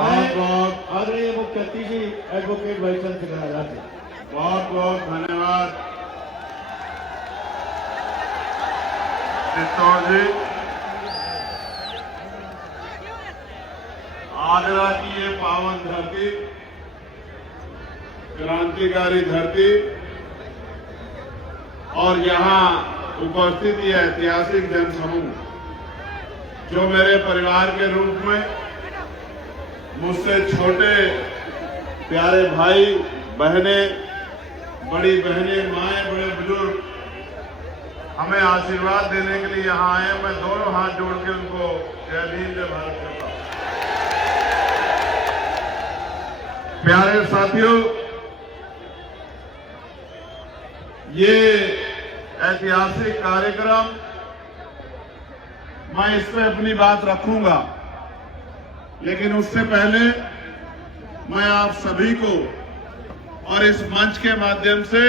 बहुत बहुत आदरणीय मुख्य अतिथि एडवोकेट भाईचंद सिंह राजा, बहुत बहुत धन्यवाद चित्तौड़ जी। आगरा की ये पावन धरती, क्रांतिकारी धरती और यहाँ उपस्थित ये ऐतिहासिक जनसमूह जो मेरे परिवार के रूप में मुझसे छोटे प्यारे भाई बहनें, बड़ी बहनें, माएं, बड़े बुजुर्ग हमें आशीर्वाद देने के लिए यहाँ आए। मैं दोनों हाथ जोड़ के उनको जय भीम जय भारत करता हूं। प्यारे साथियों, ये ऐतिहासिक कार्यक्रम मैं इस पे अपनी बात रखूंगा, लेकिन उससे पहले मैं आप सभी को और इस मंच के माध्यम से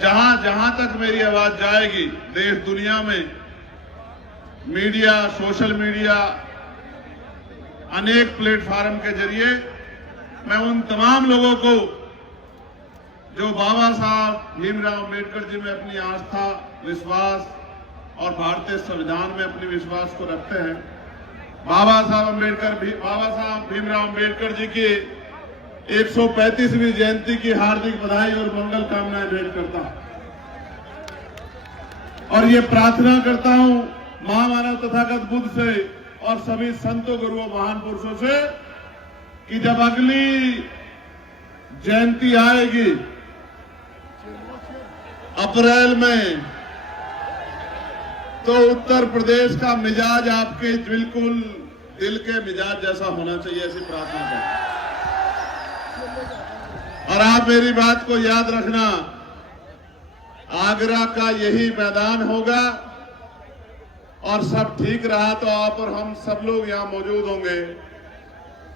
जहां जहां तक मेरी आवाज जाएगी देश दुनिया में, मीडिया, सोशल मीडिया, अनेक प्लेटफार्म के जरिए मैं उन तमाम लोगों को जो बाबा साहब भीमराव अम्बेडकर जी में अपनी आस्था, विश्वास और भारतीय संविधान में अपने विश्वास को रखते हैं, बाबा साहब भीमराव अम्बेडकर जी की 135वीं जयंती की हार्दिक बधाई और मंगल कामनाएं भेंट करता हूं और ये प्रार्थना करता हूं महामानव तथागत बुद्ध से और सभी संतों, गुरुओं, महान पुरुषों से कि जब अगली जयंती आएगी अप्रैल में, तो उत्तर प्रदेश का मिजाज आपके बिल्कुल दिल के मिजाज जैसा होना चाहिए, ऐसी प्रार्थना करें। और आप मेरी बात को याद रखना, आगरा का यही मैदान होगा और सब ठीक रहा तो आप और हम सब लोग यहां मौजूद होंगे,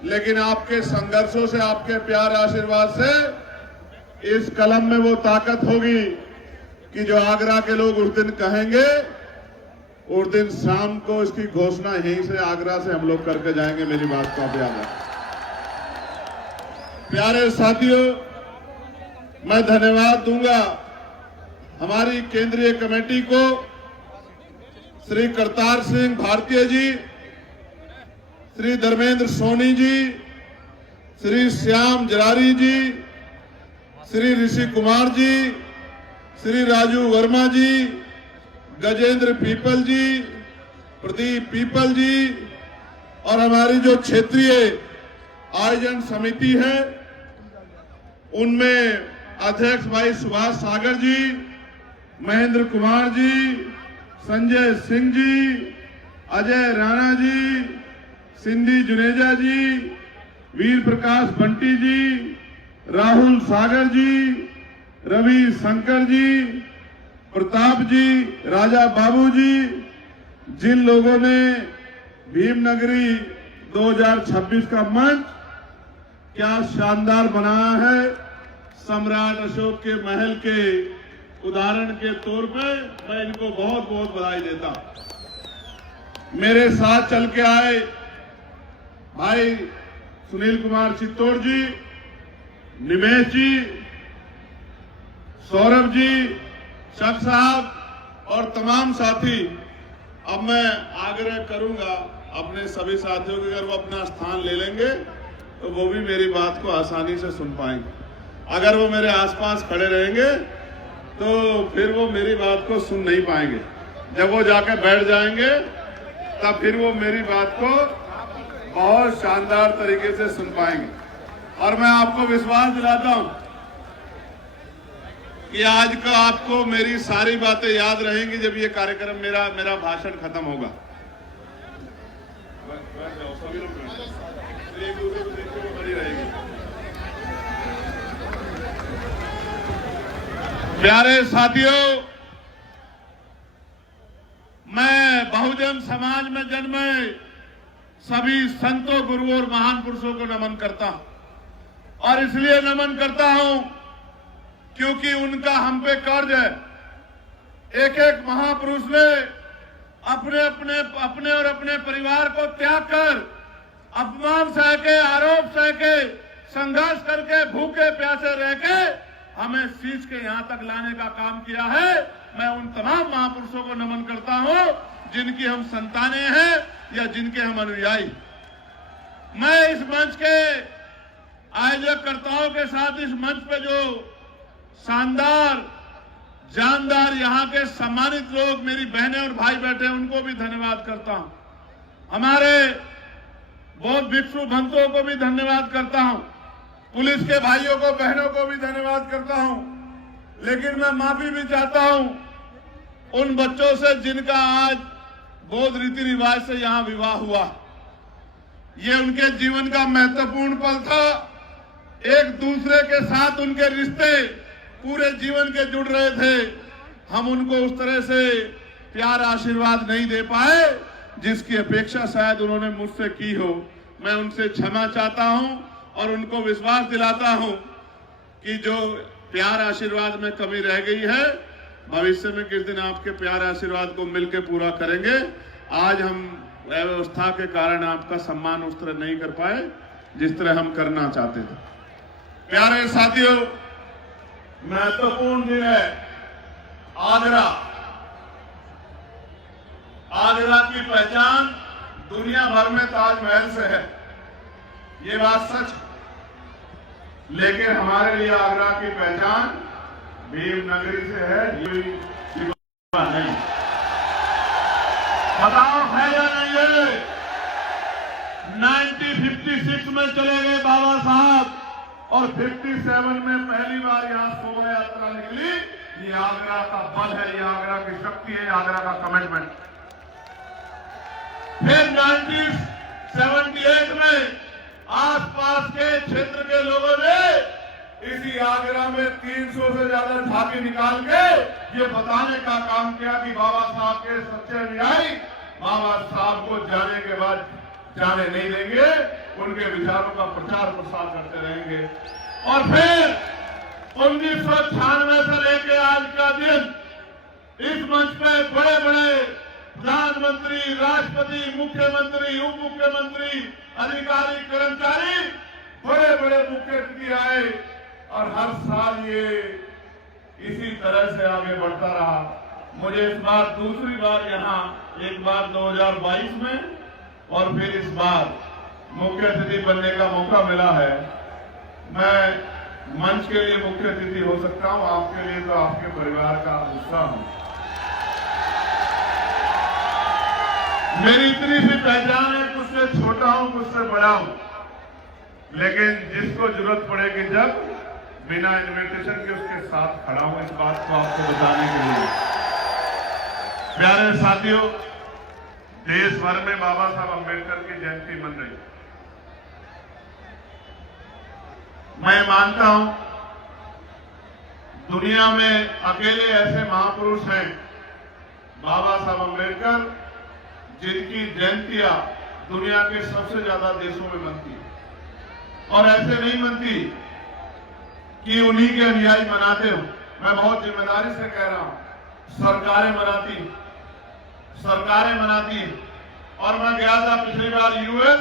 लेकिन आपके संघर्षों से, आपके प्यार आशीर्वाद से इस कलम में वो ताकत होगी कि जो आगरा के लोग उस दिन कहेंगे, उस दिन शाम को इसकी घोषणा यहीं से आगरा से हम लोग करके जाएंगे। मेरी बात को आप याद रखें। प्यारे साथियों, मैं धन्यवाद दूंगा हमारी केंद्रीय कमेटी को, श्री करतार सिंह भारतीय जी, श्री धर्मेंद्र सोनी जी, श्री श्याम जरारी जी, श्री ऋषि कुमार जी, श्री राजू वर्मा जी, गजेंद्र पीपल जी, प्रदीप पीपल जी और हमारी जो क्षेत्रीय आयोजन समिति है उनमें अध्यक्ष भाई सुभाष सागर जी, महेंद्र कुमार जी, संजय सिंह जी, अजय राणा जी, सिंधी जुनेजा जी, वीर प्रकाश बंटी जी, राहुल सागर जी, रवि शंकर जी, प्रताप जी, राजा बाबू जी, जिन लोगों ने भीमनगरी 2026 का मंच क्या शानदार बनाया है, सम्राट अशोक के महल के उदाहरण के तौर पे मैं इनको बहुत बहुत बधाई देता हूं। मेरे साथ चल के आए भाई सुनील कुमार चित्तौड़ जी, निमेश जी, सौरभ जी, शख साहब और तमाम साथी। अब मैं आग्रह करूंगा अपने सभी साथियों के, अगर वो अपना स्थान ले लेंगे तो वो भी मेरी बात को आसानी से सुन पाएंगे। अगर वो मेरे आसपास खड़े रहेंगे तो फिर वो मेरी बात को सुन नहीं पाएंगे। जब वो जाके बैठ जाएंगे तब फिर वो मेरी बात को बहुत शानदार तरीके से सुन पाएंगे। और मैं आपको विश्वास दिलाता हूं कि आज का आपको मेरी सारी बातें याद रहेंगी जब ये कार्यक्रम मेरा भाषण खत्म होगा। प्यारे साथियों, मैं बहुजन समाज में जन्मे सभी संतों, गुरुओं और महान पुरुषों को नमन करता हूं और इसलिए नमन करता हूं क्योंकि उनका हम पे कर्ज है। एक एक महापुरुष ने अपने और अपने परिवार को त्याग कर अपमान सह के, आरोप सह के, संघर्ष करके, भूखे प्यासे रह के हमें सींच के यहां तक लाने का काम किया है। मैं उन तमाम महापुरुषों को नमन करता हूं जिनकी हम संतानें हैं या जिनके हम अनुयायी। मैं इस मंच के आयोजककर्ताओं के साथ इस मंच पे जो शानदार, जानदार यहां के सम्मानित लोग, मेरी बहनें और भाई बैठे हैं, उनको भी धन्यवाद करता हूं। हमारे बहुत भिक्षु भक्तों को भी धन्यवाद करता हूं। पुलिस के भाइयों को, बहनों को भी धन्यवाद करता हूं। लेकिन मैं माफी भी चाहता हूं उन बच्चों से जिनका आज बौद्ध रीति रिवाज से यहां विवाह हुआ। ये उनके जीवन का महत्वपूर्ण पल था। एक दूसरे के साथ उनके रिश्ते पूरे जीवन के जुड़ रहे थे। हम उनको उस तरह से प्यार, आशीर्वाद नहीं दे पाए जिसकी अपेक्षा शायद उन्होंने मुझसे की हो। मैं उनसे क्षमा चाहता हूं और उनको विश्वास दिलाता हूं कि जो प्यार आशीर्वाद में कमी रह गई है, भविष्य में किस दिन आपके प्यार आशीर्वाद को मिलकर पूरा करेंगे। आज हम व्यवस्था के कारण आपका सम्मान उस तरह नहीं कर पाए जिस तरह हम करना चाहते थे। प्यारे साथियों, महत्वपूर्ण दिन है। आगरा की पहचान दुनिया भर में ताजमहल से है, ये बात सच। लेकिन हमारे लिए आगरा की पहचान भीम नगरी से है, ये नहीं। बताओ है या नहीं है? 1956 में चले गए बाबा साहब और 57 में पहली बार यहां शोभा यात्रा निकली। ये आगरा का बल है, ये आगरा की शक्ति है, आगरा का कमिटमेंट। फिर 1978 में आसपास के क्षेत्र के लोगों ने इसी आगरा में 300 से ज्यादा झांकी निकाल के ये बताने का काम किया कि बाबा साहब के सच्चे अनुयायी बाबा साहब को जाने के बाद जाने नहीं देंगे, उनके विचारों का प्रचार प्रसार करते रहेंगे। और फिर 1996 से लेकर आज का दिन इस मंच पे बड़े बड़े प्रधानमंत्री, राष्ट्रपति, मुख्यमंत्री, उप मुख्यमंत्री, अधिकारी, कर्मचारी, बड़े बड़े मुख्य अतिथि आए और हर साल ये इसी तरह से आगे बढ़ता रहा। मुझे इस बार दूसरी बार यहाँ, एक बार 2022 में और फिर इस बार मुख्य अतिथि बनने का मौका मिला है। मैं मंच के लिए मुख्य अतिथि हो सकता हूं, आपके लिए तो आपके परिवार का हिस्सा हूं। मेरी इतनी सी पहचान है, कुछ से छोटा हूं, कुछ से बड़ा हूं, लेकिन जिसको जरूरत पड़ेगी जब बिना इन्विटेशन के उसके साथ खड़ा हूं, इस बात को आपको बताने के लिए। प्यारे साथियों, देश भर में बाबा साहब अम्बेडकर की जयंती मन रही। मैं मानता हूं दुनिया में अकेले ऐसे महापुरुष हैं बाबा साहब अम्बेडकर, जिनकी जयंतियां दुनिया के सबसे ज्यादा देशों में मनती है। और ऐसे नहीं मनती कि उन्हीं के अनुयायी मनाते हो। मैं बहुत जिम्मेदारी से कह रहा हूं, सरकारें मनाती। और मैं गया था पिछली बार यूएस,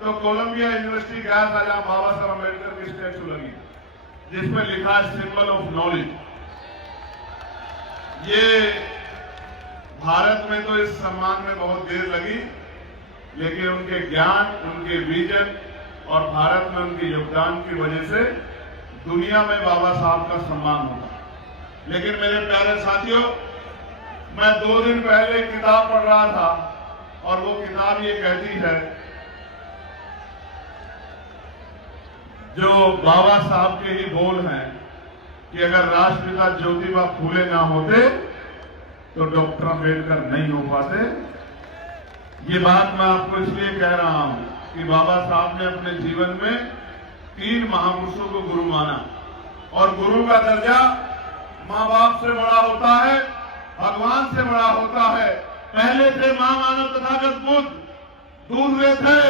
तो कोलंबिया यूनिवर्सिटी गया था, जहां बाबा साहब अम्बेडकर की स्टैचू लगी, जिसमें लिखा है सिंबल ऑफ नॉलेज। ये भारत में तो इस सम्मान में बहुत देर लगी, लेकिन उनके ज्ञान, उनके विजन और भारत में उनके योगदान की वजह से दुनिया में बाबा साहब का सम्मान होगा। लेकिन मेरे प्यारे साथियों, मैं 2 दिन पहले एक किताब पढ़ रहा था और वो किताब ये कहती है, जो बाबा साहब के ही बोल हैं कि अगर राष्ट्रपिता ज्योतिबा फूले ना होते तो डॉक्टर अम्बेडकर नहीं हो पाते। ये बात मैं आपको इसलिए कह रहा हूं कि बाबा साहब ने अपने जीवन में 3 महापुरुषों को गुरु माना, और गुरु का दर्जा मां बाप से बड़ा होता है, भगवान से बड़ा होता है। पहले थे महामानव तथागत बुद्ध, दूसरे थे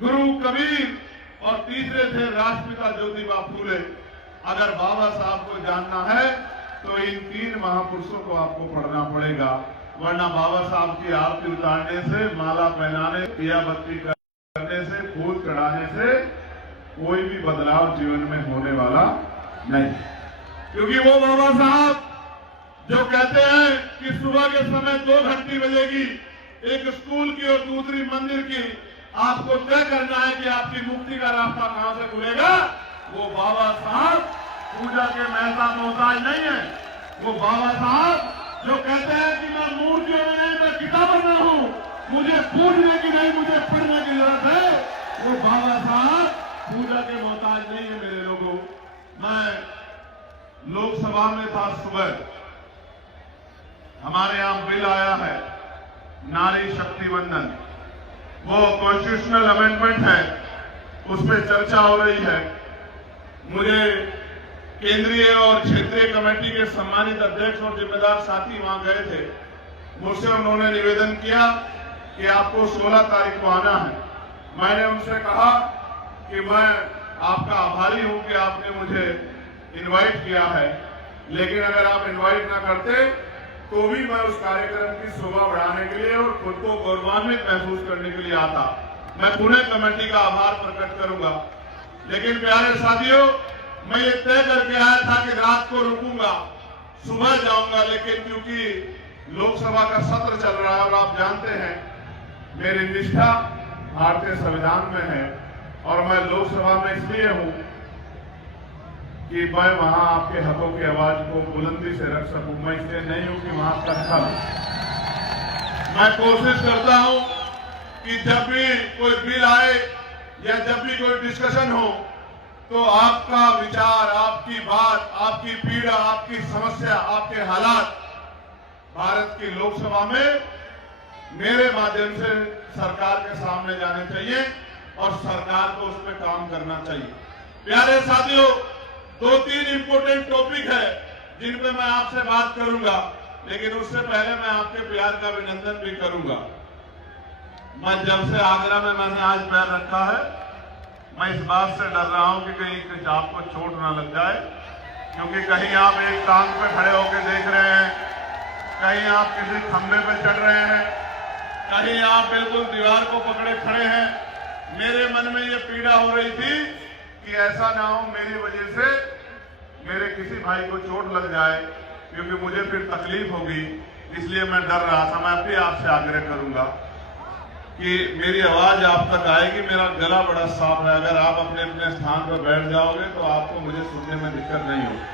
गुरु कबीर और तीसरे थे राष्ट्रपिता ज्योतिबा फूले। अगर बाबा साहब को जानना है तो इन 3 महापुरुषों को आपको पढ़ना पड़ेगा, वरना बाबा साहब की आरती उतारने से, माला पहनाने, दिया बत्ती करने से, कूद चढ़ाने से कोई भी बदलाव जीवन में होने वाला नहीं, क्योंकि वो बाबा साहब जो कहते हैं कि सुबह के समय 2 घंटी बजेगी, एक स्कूल की और दूसरी मंदिर की, आपको तय करना है कि आपकी मुक्ति का रास्ता कहां से खुलेगा। वो बाबा साहब पूजा के मेहता मोहताज नहीं है। वो बाबा साहब जो कहते हैं कि मैं मूर्तियों में नहीं, मैं किताबों में हूं, मुझे पूजने की नहीं, मुझे पढ़ने की जरूरत है। वो बाबा साहब पूजा के मोहताज नहीं है। मेरे लोगों, मैं लोकसभा में था सुबह, हमारे यहां बिल आया है नारी शक्ति वंदन, वो कॉन्स्टिट्यूशनल अमेंडमेंट है, उस पर चर्चा हो रही है। मुझे केंद्रीय और क्षेत्रीय कमेटी के सम्मानित अध्यक्ष और जिम्मेदार साथी वहां गए थे, मुझसे उन्होंने निवेदन किया कि आपको 16 तारीख को आना है। मैंने उनसे कहा कि मैं आपका आभारी हूं कि आपने मुझे इनवाइट किया है, लेकिन अगर आप इनवाइट ना करते तो भी मैं उस कार्यक्रम की शोभा बढ़ाने के लिए और खुद को गौरवान्वित महसूस करने के लिए आता। मैं पूरे कमेटी का आभार प्रकट करूंगा। लेकिन प्यारे साथियों, मैं ये तय करके आया था कि रात को रुकूंगा, सुबह जाऊंगा, लेकिन क्योंकि लोकसभा का सत्र चल रहा है और आप जानते हैं मेरी निष्ठा भारतीय संविधान में है, और मैं लोकसभा में इसलिए हूं कि मैं वहां आपके हकों की आवाज को बुलंदी से रख सकूं। मैं इसलिए नहीं हूं कि वहां तक मैं कोशिश करता हूं कि जब भी कोई बिल आए या जब भी कोई डिस्कशन हो, तो आपका विचार, आपकी बात, आपकी पीड़ा, आपकी समस्या, आपके हालात भारत की लोकसभा में मेरे माध्यम से सरकार के सामने जाने चाहिए और सरकार को उस पर काम करना चाहिए। प्यारे साथियों, 2-3 इंपोर्टेंट टॉपिक है जिन पे मैं आपसे बात करूंगा, लेकिन उससे पहले मैं आपके प्यार का अभिनंदन भी करूंगा। मैं जब से आगरा में मैंने आज पैर रखा है, मैं इस बात से डर रहा हूं कि कहीं कुछ आपको चोट ना लग जाए, क्योंकि कहीं आप एक टांग पे खड़े होकर देख रहे हैं, कहीं आप किसी खंभे पे चढ़ रहे हैं, कहीं आप बिल्कुल दीवार को पकड़े खड़े हैं। मेरे मन में ये पीड़ा हो रही थी कि ऐसा ना हो मेरी वजह से मेरे किसी भाई को चोट लग जाए, क्योंकि मुझे फिर तकलीफ होगी, इसलिए मैं डर रहा था। मैं भी आपसे आग्रह करूंगा कि मेरी आवाज आप तक आएगी। मेरा गला बड़ा साफ है, अगर आप अपने अपने स्थान पर बैठ जाओगे तो आपको मुझे सुनने में दिक्कत नहीं होगी,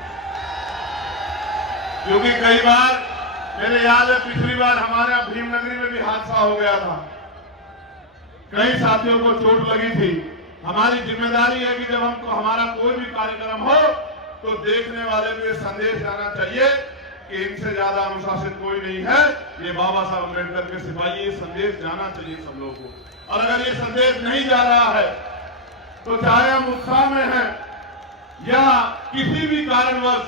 क्योंकि कई बार मेरे याद है पिछली बार हमारे यहां भीमनगरी में भी हादसा हो गया था, कई साथियों को चोट लगी थी। हमारी जिम्मेदारी है कि जब हमको हमारा कोई भी कार्यक्रम हो तो देखने वाले को ये संदेश जाना चाहिए कि इनसे ज्यादा अनुशासित कोई नहीं है, ये बाबा साहब अम्बेडकर के सिपाही। ये संदेश जाना चाहिए सब लोगों को, और अगर ये संदेश नहीं जा रहा है तो चाहे हम उत्साह में हैं या किसी भी कारणवश,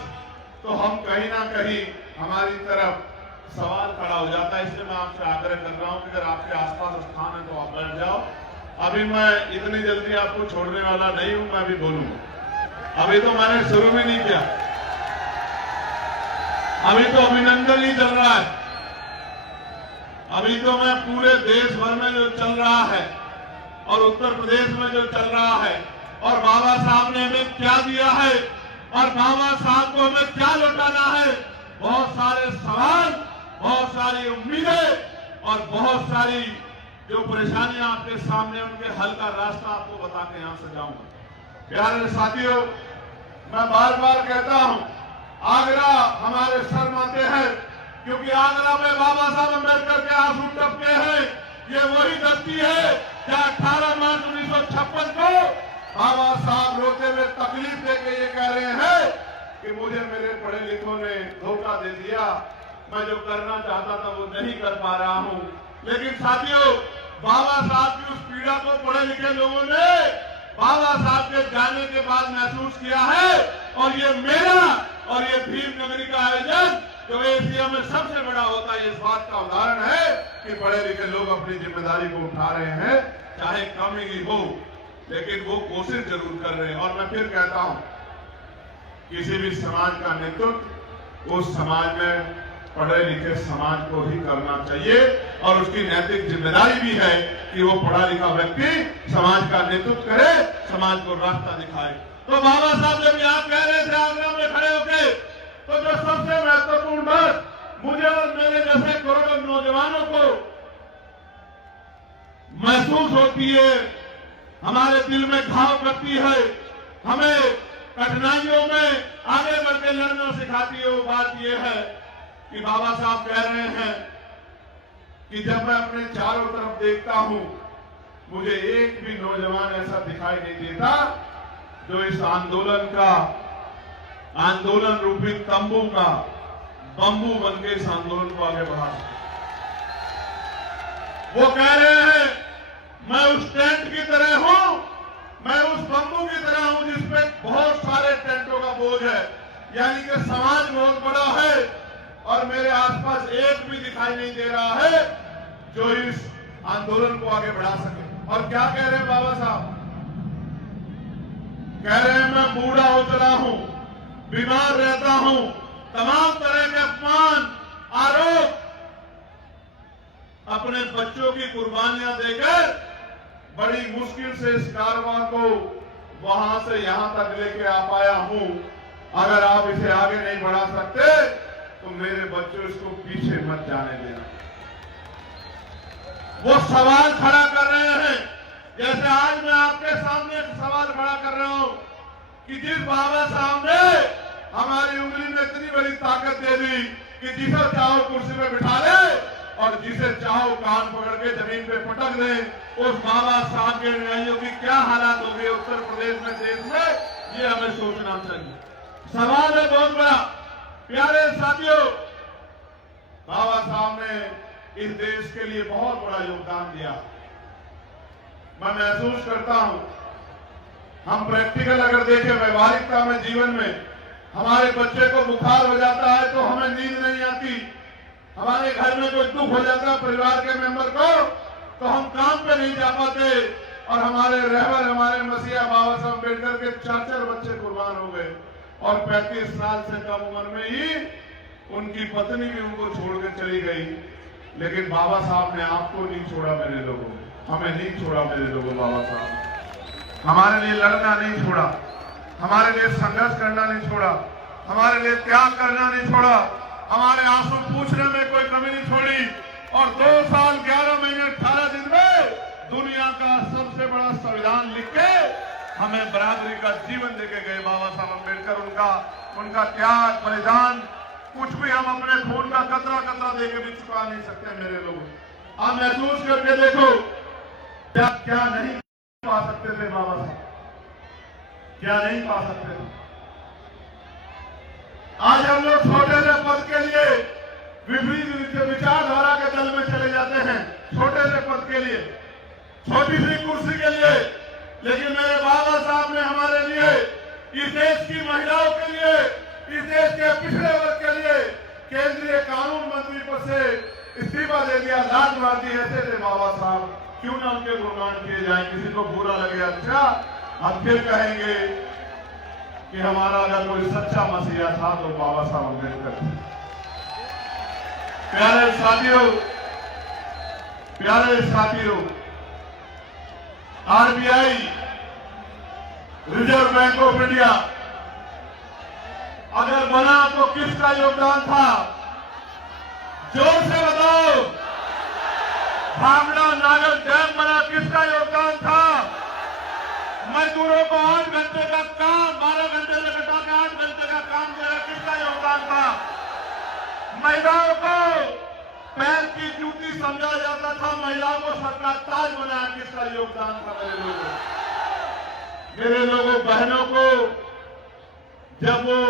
तो हम कहीं ना कहीं हमारी तरफ सवाल खड़ा हो जाता है। इसलिए मैं आपसे आग्रह कर रहा हूं कि अगर आपके आसपास स्थान है तो आप बैठ जाओ। अभी मैं इतनी जल्दी आपको छोड़ने वाला नहीं हूं, मैं भी बोलूंगा। अभी तो मैंने शुरू भी नहीं किया, अभी तो अभिनंदन ही चल रहा है। अभी तो मैं पूरे देश भर में जो चल रहा है और उत्तर प्रदेश में जो चल रहा है, और बाबा साहब ने हमें क्या दिया है और बाबा साहब को हमें क्या लौटाना है, बहुत सारे सवाल, बहुत सारी उम्मीदें और बहुत सारी जो परेशानियां आपके सामने, उनके हल का रास्ता आपको बता के यहां से जाऊंगा। प्यारे साथियों, मैं बार बार कहता हूं, आगरा हमारे शर्म आते हैं, क्योंकि आगरा में बाबा साहब अम्बेडकर के आंसू टपके हैं। ये वही धरती है जहां 18 मार्च 1956 को बाबा साहब रोते हुए तकलीफ देके ये कह रहे हैं कि मुझे मेरे पढ़े लिखों ने धोखा दे दिया, मैं जो करना चाहता था वो नहीं कर पा रहा हूं। लेकिन साथियों, बाबा साहब की उस पीड़ा को पढ़े लिखे लोगों ने बाबा साहब के जाने के बाद महसूस किया है, और ये मेरा और ये भीमनगरी का आयोजन जो एशिया में सबसे बड़ा होता है, इस बात का उदाहरण है कि पढ़े लिखे लोग अपनी जिम्मेदारी को उठा रहे हैं, चाहे कम ही हो, लेकिन वो कोशिश जरूर कर रहे हैं। और मैं फिर कहता हूं, किसी भी समाज का नेतृत्व उस समाज में पढ़े लिखे समाज को ही करना चाहिए और उसकी नैतिक जिम्मेदारी भी है कि वो पढ़ा लिखा व्यक्ति समाज का नेतृत्व करे, समाज को रास्ता दिखाए। तो बाबा साहब जब यहाँ कह रहे थे आगरा में खड़े होके, तो जो सबसे महत्वपूर्ण बात मुझे और मेरे जैसे करोड़ों नौजवानों को महसूस होती है, हमारे दिल में घाव करती है, हमें कठिनाइयों में आगे बढ़ के लड़ना सिखाती है, वो बात ये है कि बाबा साहब कह रहे हैं कि जब मैं अपने चारों तरफ देखता हूं, मुझे एक भी नौजवान ऐसा दिखाई नहीं देता जो इस आंदोलन रूपी तंबू का बंबू बनके इस आंदोलन को आगे बढ़ा सके। वो कह रहे हैं मैं उस टेंट की तरह हूं, मैं उस बंबू की तरह हूं जिसपे बहुत सारे टेंटों का बोझ है, यानी कि समाज बहुत बड़ा है और मेरे आसपास एक भी दिखाई नहीं दे रहा है जो इस आंदोलन को आगे बढ़ा सके। और क्या कह रहे हैं बाबा साहब? कह रहे हैं मैं बूढ़ा हो चला हूं, बीमार रहता हूं, तमाम तरह के अपमान आरोप अपने बच्चों की कुर्बानियां देकर बड़ी मुश्किल से इस कारवां को वहां से यहां तक लेके आ पाया हूं। अगर आप इसे आगे नहीं बढ़ा सकते तो मेरे बच्चों इसको पीछे मत जाने देना। वो सवाल खड़ा कर रहे हैं, जैसे आज मैं आपके सामने एक सवाल खड़ा कर रहा हूं कि जिस बाबा साहब ने हमारी उंगली में इतनी बड़ी ताकत दे दी कि जिसे चाहो कुर्सी पे बिठा ले और जिसे चाहो कान पकड़ के जमीन पे पटक दे, उस बाबा साहब के अनुयायियों की क्या हालात होगी उत्तर प्रदेश में, देश में, ये हमें सोचना चाहिए। सवाल है बहुत बड़ा। प्यारे साथियों, बाबा साहब ने इस देश के लिए बहुत बड़ा योगदान दिया। मैं महसूस करता हूं, हम प्रैक्टिकल अगर देखें व्यवहारिकता में, जीवन में, हमारे बच्चे को बुखार हो जाता है तो हमें नींद नहीं आती, हमारे घर में कोई दुख हो जाता है परिवार के मेंबर को तो हम काम पे नहीं जा पाते, और हमारे रहबर, हमारे मसीहा बाबा साहब अम्बेडकर के 4 बच्चे कुर्बान हो गए और 35 साल से कम उम्र में ही उनकी पत्नी भी उनको छोड़ के चली गई। लेकिन बाबा साहब ने आपको नहीं छोड़ा मेरे लोगों, हमें नहीं छोड़ा मेरे लोगों। बाबा साहब हमारे लिए लड़ना नहीं छोड़ा, हमारे लिए संघर्ष करना नहीं छोड़ा, हमारे लिए त्याग करना नहीं छोड़ा, हमारे आंसू पूछने में कोई कमी नहीं छोड़ी। और 2 साल 11 महीने 18 दिन में दुनिया का सबसे बड़ा संविधान लिख के हमें बराबरी का जीवन देके गए बाबा साहब अम्बेडकर। उनका त्याग, बलिदान कुछ भी हम अपने खून का कतरा कतरा देके भी चुका नहीं सकते मेरे लोग। आप महसूस करके देखो क्या नहीं पा सकते थे बाबा साहब, क्या नहीं पा सकते थे। आज हम लोग छोटे से पद के लिए विपरीत विचारधारा के दल में चले जाते हैं, छोटे से पद के लिए, छोटी सी कुर्सी के लिए। लेकिन मेरे बाबा साहब ने हमारे लिए, इस देश की महिलाओं के लिए, इस देश के पिछड़े वर्ग के लिए केंद्रीय कानून मंत्री पद से इस्तीफा दे दिया, लात मार दी। ऐसे थे बाबा साहब, क्यों ना उनके गुणगान किए जाए। किसी को बुरा लगे, अच्छा हम फिर कहेंगे कि हमारा अगर कोई सच्चा मसीहा था तो बाबा साहब अम्बेडकर थे। प्यारे साथियों, RBI, reserve bank of India अगर बना तो किसका योगदान था? जोर से बताओ। भांगड़ा नागर डैम बना, किसका योगदान था? मजदूरों को 8 घंटे का काम 12 घंटे से घटा के 8 घंटे का काम देना, किसका योगदान था? महिलाओं को पैर की जूती समझा जाता था, महिलाओं को सरकार ताज बनाया, किसका योगदान था? मेरे लोगों, बहनों को जब वो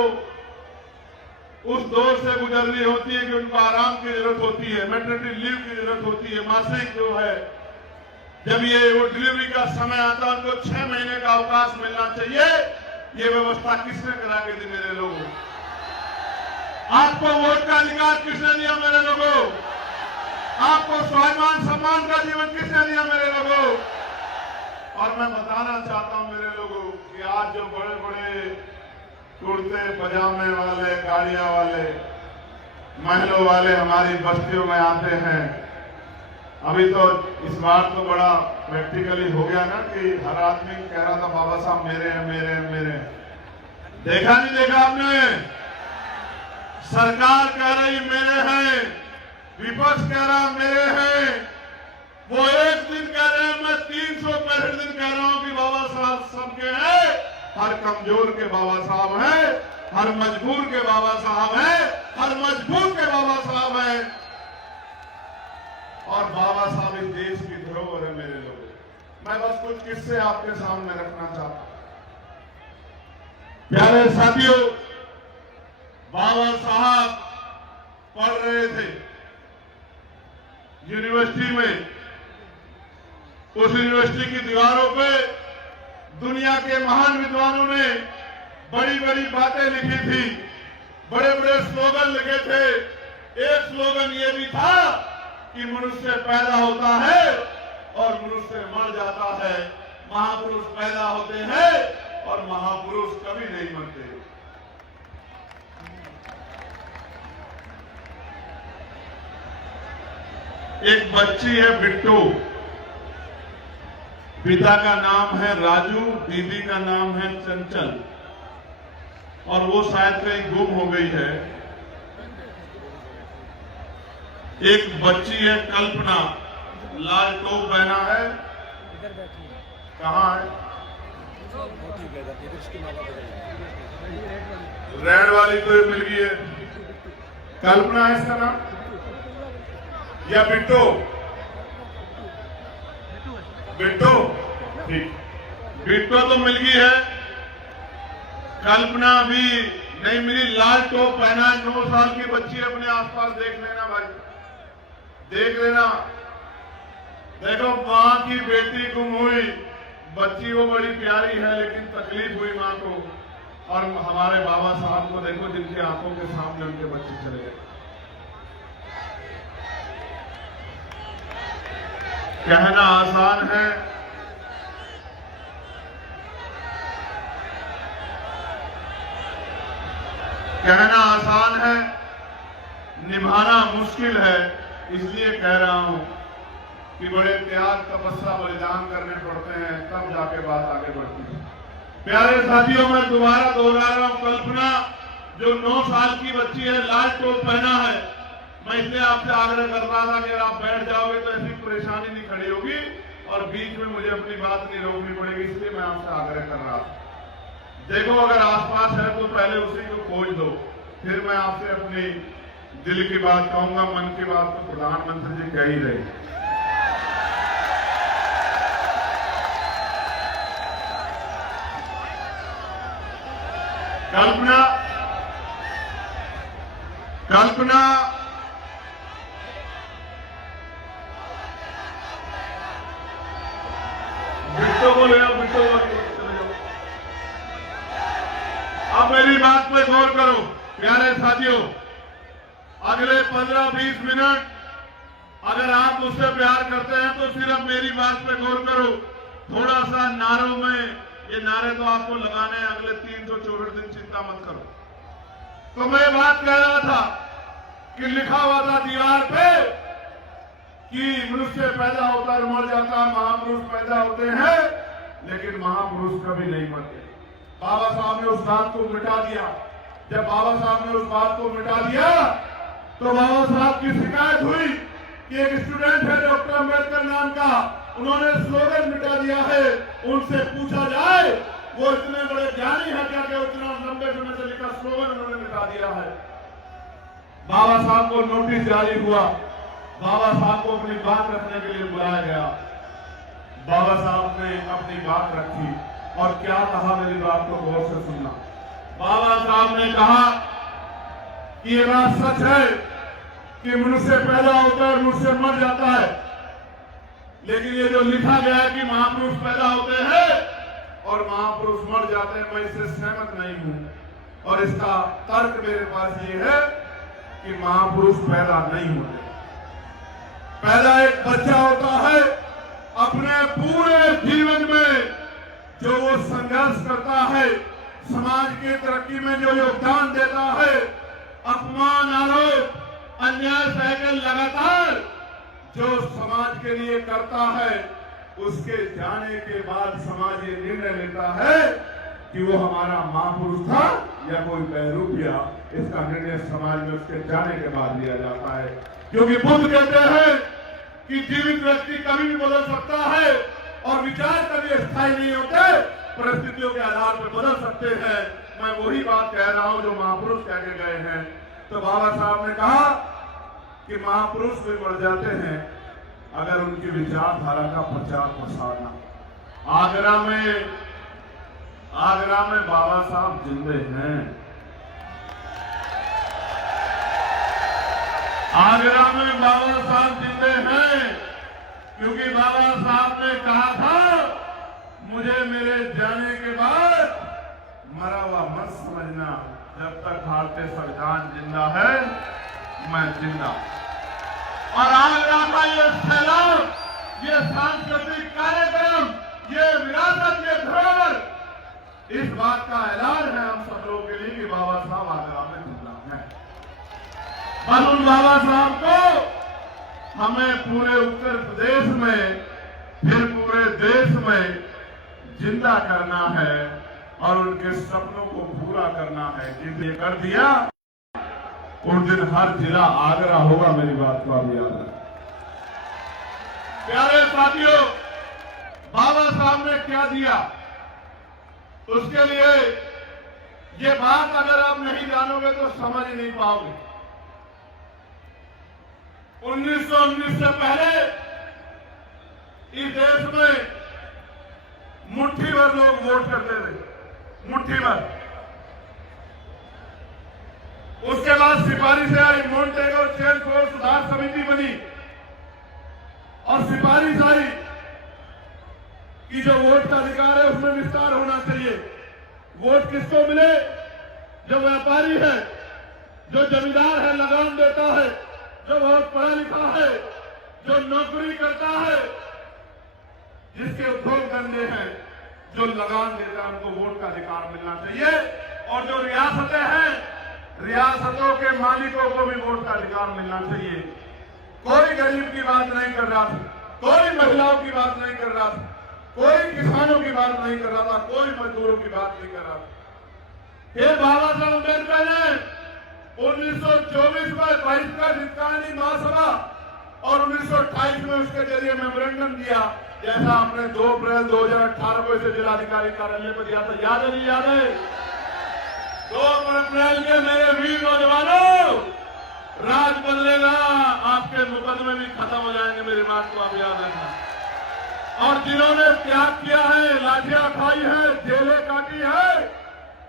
उस दौर से गुजरनी होती है कि उनको आराम की जरूरत होती है, मैटरनिटी लीव की जरूरत होती है, मासिक जो है, जब वो डिलीवरी का समय आता है उनको 6 महीने का अवकाश मिलना चाहिए। ये व्यवस्था किसने करा के दी मेरे लोगों? आपको वोट का अधिकार किसने दिया मेरे लोगों? आपको स्वाभिमान सम्मान का जीवन किसने दिया मेरे लोगों? और मैं बताना चाहता हूं मेरे लोगों कि आज जो बड़े बड़े कुर्ते पजामे वाले, गाड़ियां वाले महलों वाले हमारी बस्तियों में आते हैं। अभी तो इस बार तो बड़ा प्रैक्टिकली हो गया ना कि हर आदमी कह रहा था बाबा साहब मेरे हैं, मेरे हैं, मेरे हैं। देखा नहीं देखा आपने? सरकार कह रही मेरे हैं, विपक्ष कह रहा मेरे हैं, वो एक दिन कह रहे हैं, मैं 365 दिन कह रहा हूं कि बाबा साहब सबके हैं, हर कमजोर के बाबा साहब हैं, हर मजबूर के बाबा साहब हैं, हर मजबूर के बाबा साहब हैं। और बाबा साहब इस देश की धरोहर है मेरे लोग। मैं बस कुछ किस्से आपके सामने रखना चाहता हूं। प्यारे साथियों, बाबा साहब पढ़ रहे थे यूनिवर्सिटी में। उस यूनिवर्सिटी की दीवारों पे दुनिया के महान विद्वानों ने बड़ी बड़ी बातें लिखी थी, बड़े बड़े स्लोगन लिखे थे। एक स्लोगन ये भी था कि मनुष्य पैदा होता है और मनुष्य मर जाता है, महापुरुष पैदा होते हैं और महापुरुष कभी नहीं मरते। एक बच्ची है बिट्टू, पिता का नाम है राजू, दीदी का नाम है चंचल, और वो शायद कहीं गुम हो गई है। एक बच्ची है कल्पना, लाल टोप पहना है, कहाँ है? रेड वाली तो मिल गई है। कल्पना है इसका नाम या बिट्टू? बिट्टू, ठीक, बिट्टू तो मिल गई है, कल्पना भी नहीं मिली। लाल टोप पहना है, 9 साल की बच्ची। अपने आसपास देख लेना भाई, देख लेना। देखो, मां की बेटी गुम हुई, बच्ची वो बड़ी प्यारी है, लेकिन तकलीफ हुई मां को। और हमारे बाबा साहब को देखो, जिनकी आंखों के सामने उनके बच्चे चले गए। कहना आसान है, कहना आसान है, निभाना मुश्किल है। इसलिए कह रहा हूं कि बड़े त्याग, तपस्या, बलिदान करने पड़ते हैं, तब जाके बात आगे बढ़ती है। प्यारे साथियों, मैं दोबारा दोहरा रहा हूं, कल्पना जो 9 साल की बच्ची है, लाल टोप पहना है। मैं इसलिए आपसे आग्रह कर रहा था कि अगर आप बैठ जाओगे तो ऐसी परेशानी नहीं खड़ी होगी और बीच में मुझे अपनी बात नहीं रोकनी पड़ेगी, इसलिए मैं आपसे आग्रह कर रहा था। देखो, अगर आसपास है तो पहले उसी को खोज दो, फिर मैं आपसे अपनी दिल की बात कहूंगा। मन की बात तो प्रधानमंत्री जी कह ही रहे। कल्पना, कल्पना बिट्टू को ले आओ, बिट्टू को चले जाओ। अब मेरी बात पे गौर करो प्यारे साथियों। अगले 15-20 मिनट अगर आप मुझसे प्यार करते हैं तो सिर्फ मेरी बात पे गौर करो। थोड़ा सा नारों में, ये नारे तो आपको लगाने हैं अगले 364 दिन, चिंता मत करो। तो मैं बात कह रहा था कि लिखा हुआ था दीवार पे कि मनुष्य पैदा होता है, मर जाता है, महापुरुष पैदा होते हैं, लेकिन महापुरुष कभी नहीं मरते। बाबा साहब ने उस बात को मिटा दिया। जब बाबा साहब ने उस बात को मिटा दिया तो बाबा साहब की शिकायत हुई कि एक स्टूडेंट है डॉक्टर अम्बेडकर नाम का, उन्होंने स्लोगन मिटा दिया है, उनसे पूछा जाए वो इतने बड़े ज्ञानी है क्या कि उतना लंबे समय से लिखा स्लोगन उन्होंने मिटा दिया है। बाबा साहब को नोटिस जारी हुआ, बाबा साहब को अपनी बात रखने के लिए बुलाया गया। बाबा साहब ने अपनी बात रखी और क्या कहा, मेरी बात को गौर से सुनना। बाबा साहब ने कहा कि ये बात सच है कि मनुष्य पैदा होता है और मनुष्य मर जाता है, लेकिन ये जो लिखा गया है कि महापुरुष पैदा होते हैं और महापुरुष मर जाते हैं, मैं इससे सहमत नहीं हूं। और इसका तर्क मेरे पास ये है कि महापुरुष पैदा नहीं होते। पैदा एक बच्चा होता है, अपने पूरे जीवन में जो वो संघर्ष करता है, समाज की तरक्की में जो योगदान देता है, अपमान, आरोप, अन्याय सहकर लगातार जो समाज के लिए करता है, उसके जाने के बाद समाज ये निर्णय लेता है कि वो हमारा महापुरुष था या कोई बहरूपिया। इसका निर्णय समाज में उसके जाने के बाद लिया जाता है, क्योंकि बुद्ध कहते हैं कि जीवित व्यक्ति कभी भी बदल सकता है और विचार कभी स्थायी नहीं होते, परिस्थितियों के आधार पर बदल सकते हैं। मैं वही बात कह रहा हूं जो महापुरुष कह के गए हैं। तो बाबा साहब ने कहा कि महापुरुष भी मर जाते हैं अगर उनकी विचारधारा का प्रचार प्रसार ना। आगरा में बाबा साहब जिंदे हैं। आगरा में बाबा साहब जिंदे हैं क्योंकि बाबा साहब ने कहा था, मुझे मेरे जाने के बाद मरा हुआ मत समझना, जब तक भारतीय संविधान जिंदा है मैं जिंदा। और आगरा का ये सैलाब, ये सांस्कृतिक कार्यक्रम, ये विरासत, ये धरोहर, इस बात का ऐलान है हम सब लोगों के लिए कि बाबा साहब आगरा में जिंदा हैं। और उन बाबा साहब को हमें पूरे उत्तर प्रदेश में, फिर पूरे देश में जिंदा करना है और उनके सपनों को पूरा करना है। जिस ये कर दिया उस दिन हर जिला आगरा होगा। मेरी बात को आप याद रखें। प्यारे साथियों, बाबा साहब ने क्या दिया, उसके लिए ये बात अगर आप नहीं जानोगे तो समझ नहीं पाओगे। 1919 से पहले इस देश में मुट्ठी भर लोग वोट करते थे, मुट्ठी भर। उसके बाद सिफारिशें आई, मोन्टेगो चेन सुधार समिति बनी और सिफारिश आई कि जो वोट का अधिकार है उसमें विस्तार होना चाहिए। वोट किसको मिले? जो व्यापारी है, जो जमींदार है, लगान देता है, जो बहुत पढ़ा लिखा है, जो नौकरी करता है, जिसके उद्योग धंधे हैं, जो लगान देता है, उनको वोट का अधिकार मिलना चाहिए। और जो रियासतें हैं, रियासतों के मालिकों को भी वोट का अधिकार मिलना चाहिए। कोई गरीब की बात नहीं कर रहा था, कोई महिलाओं की बात नहीं कर रहा था, कोई किसानों की बात नहीं कर रहा था, कोई मजदूरों की बात नहीं कर रहा था। फिर बाबा साहब अम्बेडकर ने 1924 में बहिष्कार हितकारिणी महासभा और 1928 में उसके जरिए मेमोरेंडम दिया, जैसा आपने 2 अप्रैल 2018 को इसे जिलाधिकारी कार्यालय पर दिया था। याद है नहीं याद है? 2 अप्रैल के मेरे वीर नौजवानों, राज बदलेगा, आपके मुकदमे भी खत्म हो जाएंगे। मेरी बात को आप याद रखना। और जिन्होंने त्याग किया है, लाठियां खाई है, जेलें काटी है,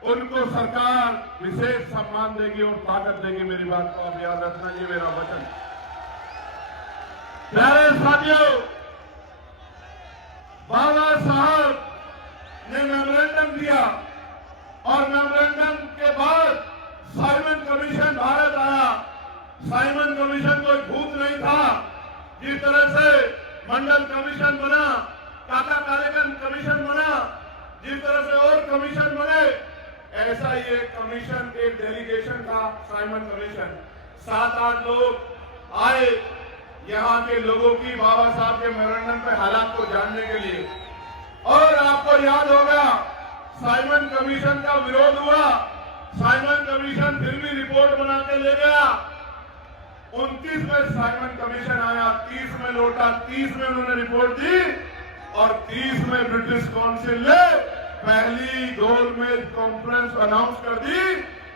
उनको सरकार विशेष सम्मान देगी और ताकत देगी। मेरी बात को आप याद रखना, ये मेरा वचन। प्यारे साथियों, बाबा साहब ने मेमोरेंडम दिया और मेमोरेंडम के बाद साइमन कमीशन भारत आया। साइमन कमीशन कोई भूत नहीं था। जिस तरह से मंडल कमीशन बना, काका कार्यक्रम कमीशन बना, जिस तरह से और कमीशन बने, ऐसा ये कमीशन एक डेलीगेशन था, साइमन कमीशन। 7-8 लोग आए यहाँ के लोगों की बाबा साहब के मेमोरेंडम पे हालात को जानने के लिए। और आपको याद होगा, साइमन कमीशन का विरोध हुआ। साइमन कमीशन फिर भी रिपोर्ट बना के ले गया। 29 में साइमन कमीशन आया, 30 में लौटा, 30 में उन्होंने रिपोर्ट दी और 30 में ब्रिटिश काउंसिल ने पहली गोलमेज कॉन्फ्रेंस अनाउंस कर दी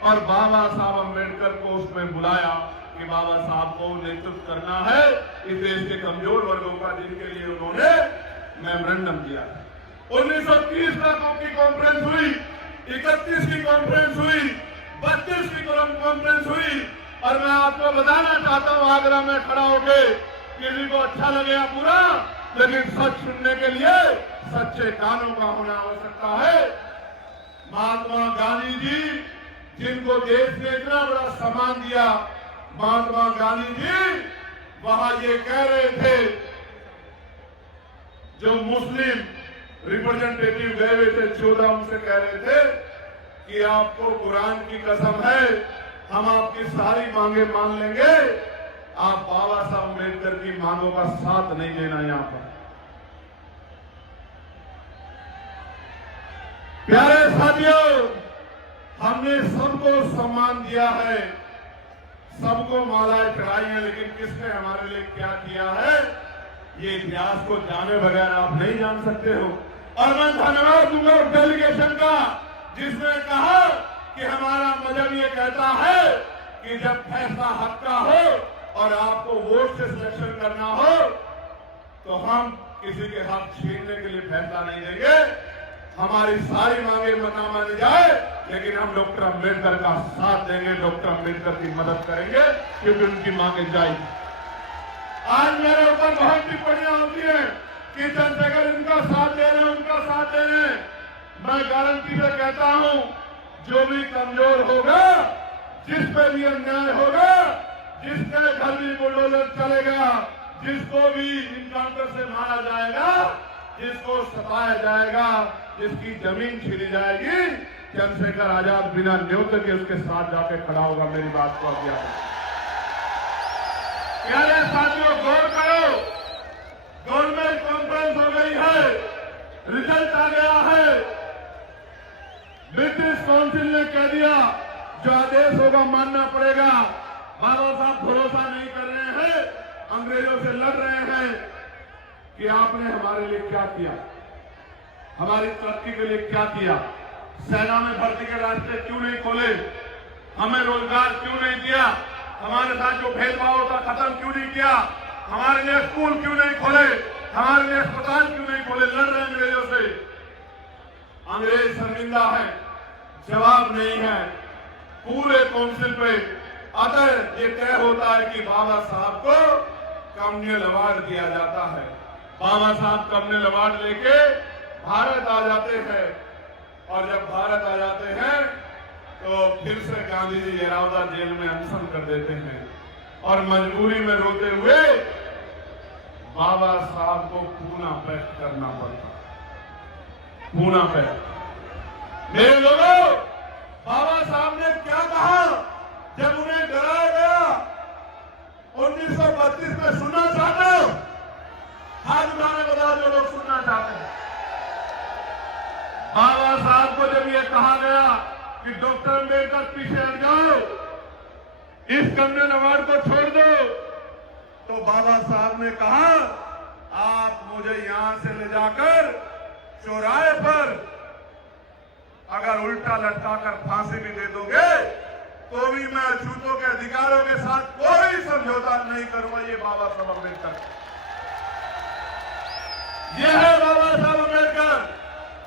और बाबा साहब अम्बेडकर को उसमें बुलाया कि बाबा साहब को नेतृत्व करना है इस देश के कमजोर वर्गों का, जिनके लिए उन्होंने मेमोरेंडम दिया। 1930 तक की कॉन्फ्रेंस हुई, 31 की कॉन्फ्रेंस हुई, 32 की कॉन्फ्रेंस हुई। और मैं आपको बताना चाहता हूं, आगरा में खड़ा होके, किसी को अच्छा लगेगा पूरा, लेकिन सच सुनने के लिए सच्चे कानों का होना आवश्यकता है। महात्मा गांधी जी, जिनको देश ने इतना बड़ा सम्मान दिया, महात्मा गांधी जी वहां ये कह रहे थे, जो मुस्लिम रिप्रेजेंटेटिव गए हुए थे 14, उनसे कह रहे थे कि आपको कुरान की कसम है हम आपकी सारी मांगे मान लेंगे। आप बाबा साहब अम्बेडकर की मांगों का साथ नहीं देना। यहां पर प्यारे साथियों, हमने सबको सम्मान दिया है, सबको मालाएं चढ़ाई है, लेकिन किसने हमारे लिए क्या किया है ये इतिहास को जाने बगैर आप नहीं जान सकते हो। और मैं धन्यवाद दूंगा उस डेलीगेशन का जिसने कहा कि हमारा मजहब ये कहता है कि जब फैसला हक का हो और आपको वोट से सिलेक्शन करना हो तो हम किसी के हाथ छीनने के लिए फैसला नहीं देंगे। हमारी सारी मांगे ना मानी जाए, लेकिन हम डॉक्टर अम्बेडकर का साथ देंगे, डॉक्टर अम्बेडकर की मदद करेंगे, क्योंकि उनकी मांगे जाएगी। आज मेरे ऊपर बहुत टिप्पणियां होती है कि चंद्रशेखर इनका साथ दे रहे हैं, उनका साथ दे रहे हैं। मैं गारंटी से कहता हूं, जो भी कमजोर होगा, जिस पे भी अन्याय होगा, जिसके घर भी बुलडोजर चलेगा, जिसको भी इनकाउंटर से मारा जाएगा, जिसको सताया जाएगा, जिसकी जमीन छीनी जाएगी, चंद्रशेखर आजाद बिना न्योते के उसके साथ जाके खड़ा होगा। मेरी बात को आप याद रखें। प्यारे साथियों, गौर करो, गवर्नमेंट कॉन्फ्रेंस हो गई है, रिजल्ट आ गया है। ब्रिटिश काउंसिल ने कह दिया जो आदेश होगा मानना पड़ेगा। बाबा साहब भरोसा नहीं कर रहे हैं, अंग्रेजों से लड़ रहे हैं कि आपने हमारे लिए क्या किया, हमारी तरक्की के लिए क्या किया। सेना में भर्ती के रास्ते क्यों नहीं खोले, हमें रोजगार क्यों नहीं दिया, हमारे साथ जो भेदभाव था खत्म क्यों नहीं किया, हमारे लिए स्कूल क्यों नहीं खोले, हमारे लिए अस्पताल क्यों नहीं खोले। लड़ रहे अंग्रेजों से। अंग्रेज शर्मिंदा है, जवाब नहीं है पूरे काउंसिल पे। अतः ये तय होता है कि बाबा साहब को कम्युनल अवार्ड दिया जाता है। बाबा साहब कम्युनल अवार्ड लेके भारत आ जाते हैं, और जब भारत आ जाते हैं तो फिर से गांधी जी येरावदा जेल में अनशन कर देते हैं, और मजबूरी में रोते हुए बाबा साहब को पूना पैक करना पड़ता। पूना पैक। मेरे लोगों, बाबा साहब ने क्या कहा जब उन्हें डराया गया 1932 में? सुनना चाहते हो? हाथ उठाने बता जो लोग सुनना चाहते हैं। बाबा साहब को जब यह कहा गया कि डॉक्टर अम्बेडकर पीछे हट जाओ, इस कम्युनल अवार्ड को छोड़ दो, तो बाबा साहब ने कहा आप मुझे यहां से ले जाकर चौराहे पर अगर उल्टा लटकाकर फांसी भी दे दोगे तो भी मैं अछूतों के अधिकारों के साथ कोई समझौता नहीं करूंगा। ये बाबा साहब अम्बेडकर, ये है बाबा साहब अम्बेडकर।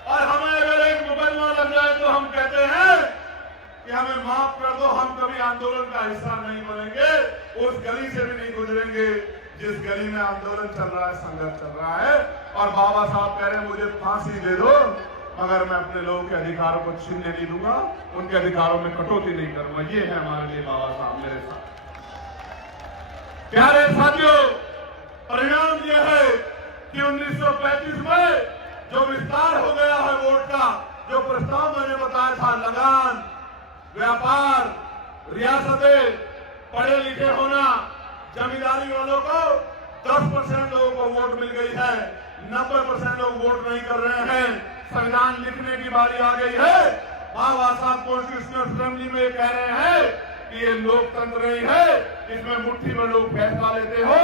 और हमें अगर एक मुकदमा लग जाए तो हम कहते हैं कि हमें माफ कर दो, हम कभी आंदोलन का हिस्सा नहीं बनेंगे, उस गली से भी नहीं गुजरेंगे जिस गली में आंदोलन चल रहा है, संघर्ष चल रहा है। और बाबा साहब कह रहे हैं मुझे फांसी दे दो, मगर मैं अपने लोगों के अधिकारों को छीनने नहीं दूंगा, उनके अधिकारों में कटौती नहीं करूंगा। ये है हमारे लिए बाबा साहब मेरे साथ। प्यारे साथियों, परिणाम यह है कि 1935 में जो विस्तार हो गया है वोट का, जो प्रस्ताव मैंने बताया था, लगान, व्यापार, रियासतें, पढ़े लिखे होना, जमींदारी वालों को 10% लोगों को वोट मिल गई है, 90% लोग वोट नहीं कर रहे हैं। संविधान लिखने की बारी आ गई है। बाबा साहब कॉन्स्टिट्यूशनल असेंबली में कह रहे हैं कि ये लोकतंत्र नहीं है, इसमें मुट्ठी में लोग फैसला लेते हो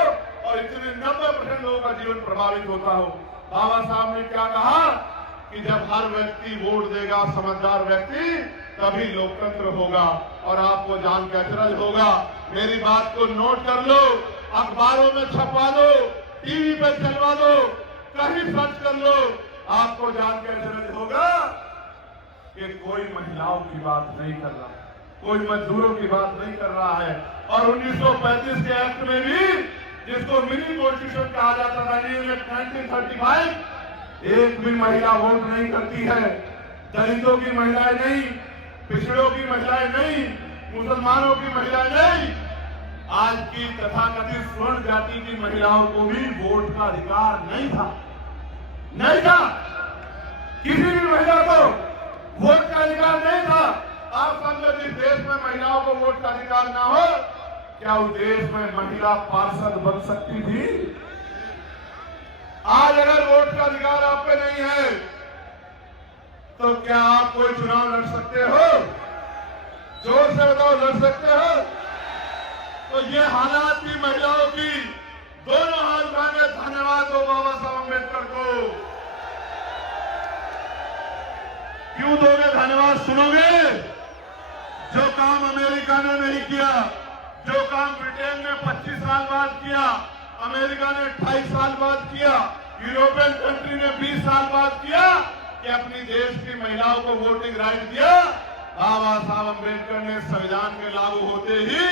और इतने 90% लोगों का जीवन प्रभावित होता हो। बाबा साहब ने क्या कहा कि जब हर व्यक्ति वोट देगा, समझदार व्यक्ति, तभी लोकतंत्र होगा और आपको जान का अचरज होगा। मेरी बात को नोट कर लो, अखबारों में छपवा दो, टीवी पे चलवा दो, कहीं सर्च कर लो, आपको जान के अचरज होगा कि कोई महिलाओं की बात नहीं कर रहा, कोई मजदूरों की बात नहीं कर रहा है। और 1935 के एक्ट में भी, जिसको मिनी कॉन्स्टिट्यूशन कहा जाता था, 1935, एक भी महिला वोट नहीं करती है। दलितों की महिलाएं नहीं, पिछड़ों की महिलाएं नहीं, मुसलमानों की महिलाएं नहीं, आज की तथाकथित स्वर्ण जाति की महिलाओं को भी वोट का अधिकार नहीं था। नहीं था, किसी भी महिला को वोट का अधिकार नहीं था। आप समझो जिस देश में महिलाओं को वोट का अधिकार ना हो, क्या उस देश में महिला पार्षद बन सकती थी? आज अगर वोट का अधिकार आप पे नहीं है तो क्या आप कोई चुनाव लड़ सकते हो? जोर से बताओ, लड़ सकते हो? तो ये हालात थी महिलाओं की। दोनों हाथ उठाकर धन्यवाद दो बाबा साहब अम्बेडकर को। क्यों दोगे धन्यवाद? सुनोगे? जो काम अमेरिका ने नहीं किया, जो काम ब्रिटेन ने 25 साल बाद किया, अमेरिका ने 28 साल बाद किया, यूरोपियन कंट्री ने 20 साल बाद किया, कि अपनी देश की महिलाओं को वोटिंग राइट दिया। बाबा साहब अम्बेडकर ने संविधान के लागू होते ही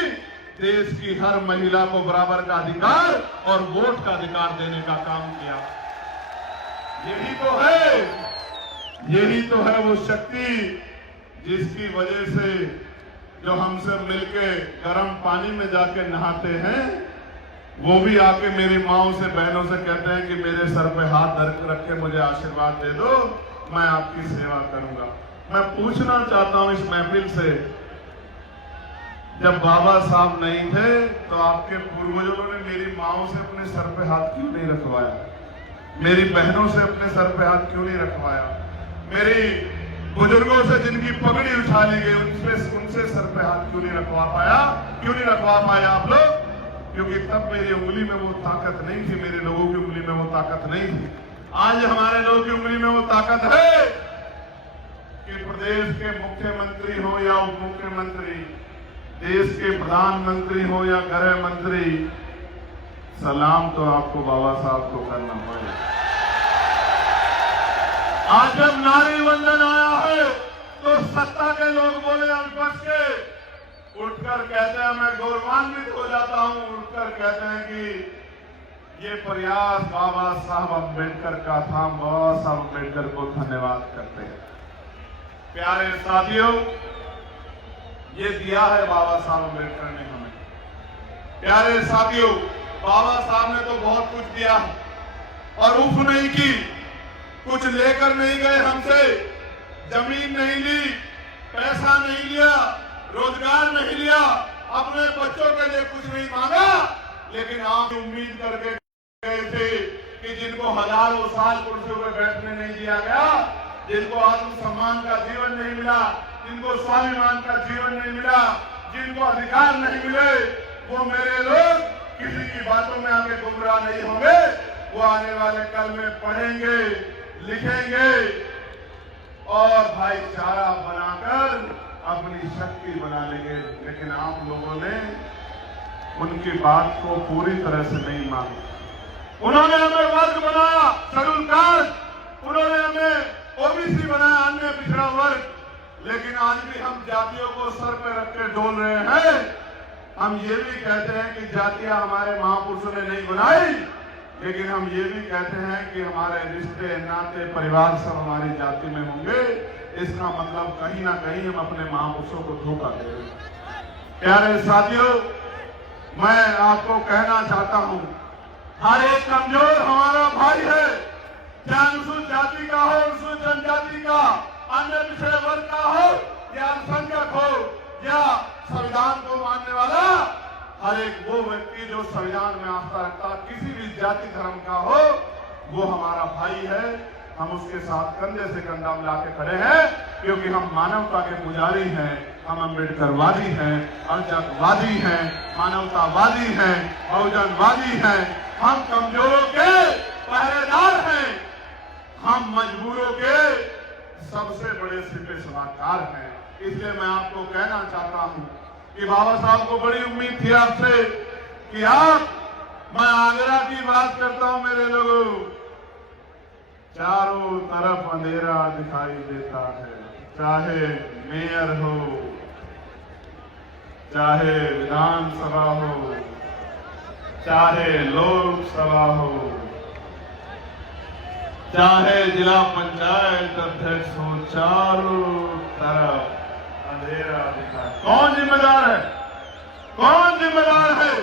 देश की हर महिला को बराबर का अधिकार और वोट का अधिकार देने का काम किया। यही तो है वो शक्ति जिसकी वजह से जो हमसे मिलके गर्म पानी में जाके नहाते हैं, वो भी आके मेरी माओ से, बहनों से कहते हैं कि मेरे सर पे हाथ रख के मुझे आशीर्वाद दे दो, मैं आपकी सेवा करूंगा। मैं पूछना चाहता हूं इस महफिल से, जब बाबा साहब नहीं थे तो आपके पूर्वजों ने मेरी माओ से अपने सर पे हाथ क्यों नहीं रखवाया? मेरी बहनों से अपने सर पे हाथ क्यों नहीं रखवाया? मेरी बुजुर्गों से जिनकी पगड़ी उछा ली गई उनसे सर पे हाथ क्यों नहीं रखवा पाया? क्यों नहीं रखवा पाया आप लोग? क्योंकि तब मेरी उंगली में वो ताकत नहीं थी, मेरे लोगों की उंगली में वो ताकत नहीं थी। आज हमारे लोगों की उंगली में वो ताकत है कि प्रदेश के मुख्यमंत्री हो या उप मुख्यमंत्री, देश के प्रधानमंत्री हो या गृह मंत्री, सलाम तो आपको बाबा साहब को करना पड़ेगा। आज जब नारी वंदन आया है तो सत्ता के लोग बोले, विपक्ष के उठकर कहते हैं, मैं गौरवान्वित हो जाता हूं, उठकर कहते हैं कि ये प्रयास बाबा साहब अम्बेडकर का था। बाबा साहब अम्बेडकर को धन्यवाद करते हैं। प्यारे साथियों, ये दिया है बाबा साहब अम्बेडकर ने हमें। प्यारे साथियों, बाबा साहब ने तो बहुत कुछ दिया और उफ नहीं की, कुछ लेकर नहीं गए हमसे, जमीन नहीं ली, पैसा नहीं लिया, रोजगार नहीं लिया, अपने बच्चों के लिए कुछ नहीं मांगा, लेकिन आप उम्मीद करके गए थे कि जिनको हजारों साल कुर्सियों पर बैठने नहीं दिया गया, जिनको आत्मसम्मान का जीवन नहीं मिला, जिनको स्वाभिमान का जीवन नहीं मिला, जिनको अधिकार नहीं मिले, वो मेरे लोग किसी की बातों में आके गुमराह नहीं होंगे। वो आने वाले कल में पढ़ेंगे, लिखेंगे और भाईचारा बनाकर अपनी शक्ति बना लेंगे। लेकिन आप लोगों ने उनकी बात को पूरी तरह से नहीं माना। उन्होंने हमें वर्ग बनाया, शेड्यूल कास्ट, उन्होंने हमें ओबीसी बनाया, अन्य पिछड़ा वर्ग, लेकिन आज भी हम जातियों को सर पे रख के डोल रहे हैं। हम ये भी कहते हैं कि जातियां हमारे महापुरुषों ने नहीं बनाई, लेकिन हम ये भी कहते हैं कि हमारे रिश्ते, नाते, परिवार सब हमारी जाति में होंगे। इसका मतलब कहीं ना कहीं हम अपने महापुरुषों को धोखा दे रहे हैं। प्यारे साथियों, मैं आपको कहना चाहता हूं, हर एक कमजोर हमारा भाई है, चाहे अनुसूचित जाति का हो, अनुसूचित जनजाति का, अन्य पिछड़े वर्ग का हो या अल्पसंख्यक हो या संविधान को मानने वाला, हर एक वो व्यक्ति जो संविधान में आस्था रखता, किसी भी जाति धर्म का हो, वो हमारा भाई है। हम उसके साथ कंधे से कंधा मिला के खड़े हैं, क्योंकि हम मानवता के पुजारी हैं, हम अम्बेडकरवादी हैं, अल्पसंख्यकवादी हैं, मानवतावादी हैं, बहुजनवादी हैं। हम कमजोरों के पहरेदार हैं, हम मजबूरों के सबसे बड़े सिपह सलाहकार हैं। इसलिए मैं आपको कहना चाहता हूं कि बाबा साहब को बड़ी उम्मीद थी आपसे कि आप, मैं आगरा की बात करता हूं मेरे लोगों, चारों तरफ अंधेरा दिखाई देता है, चाहे मेयर हो, चाहे विधानसभा हो, चाहे लोकसभा हो, चाहे जिला पंचायत अध्यक्ष हो, चारों तरफ अंधेरा दिखा। कौन जिम्मेदार है? कौन जिम्मेदार है?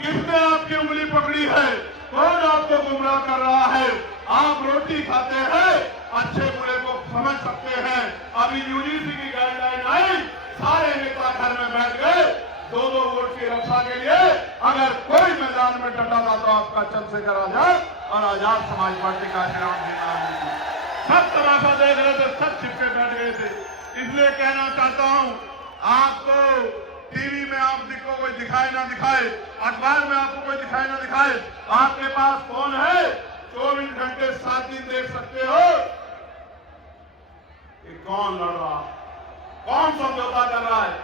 किसने आपकी उंगली पकड़ी है? कौन आपको गुमराह कर रहा है? आप रोटी खाते हैं, अच्छे बुरे को समझ सकते हैं। अभी यूजीसी की गाइडलाइन आई चंद्रशेखर आजाद और आजाद समाज पार्टी का श्रीराम जी सब तमाशा देख रहे थे, सब छिपके बैठ गए थे। इसलिए कहना चाहता हूं, आपको टीवी में आपको कोई दिखाए ना दिखाए, अखबार में आपको कोई दिखाए ना दिखाए, आपके पास फोन है, 24 घंटे 7 दिन देख सकते हो कि कौन लड़ रहा है, कौन समझौता कर रहा है,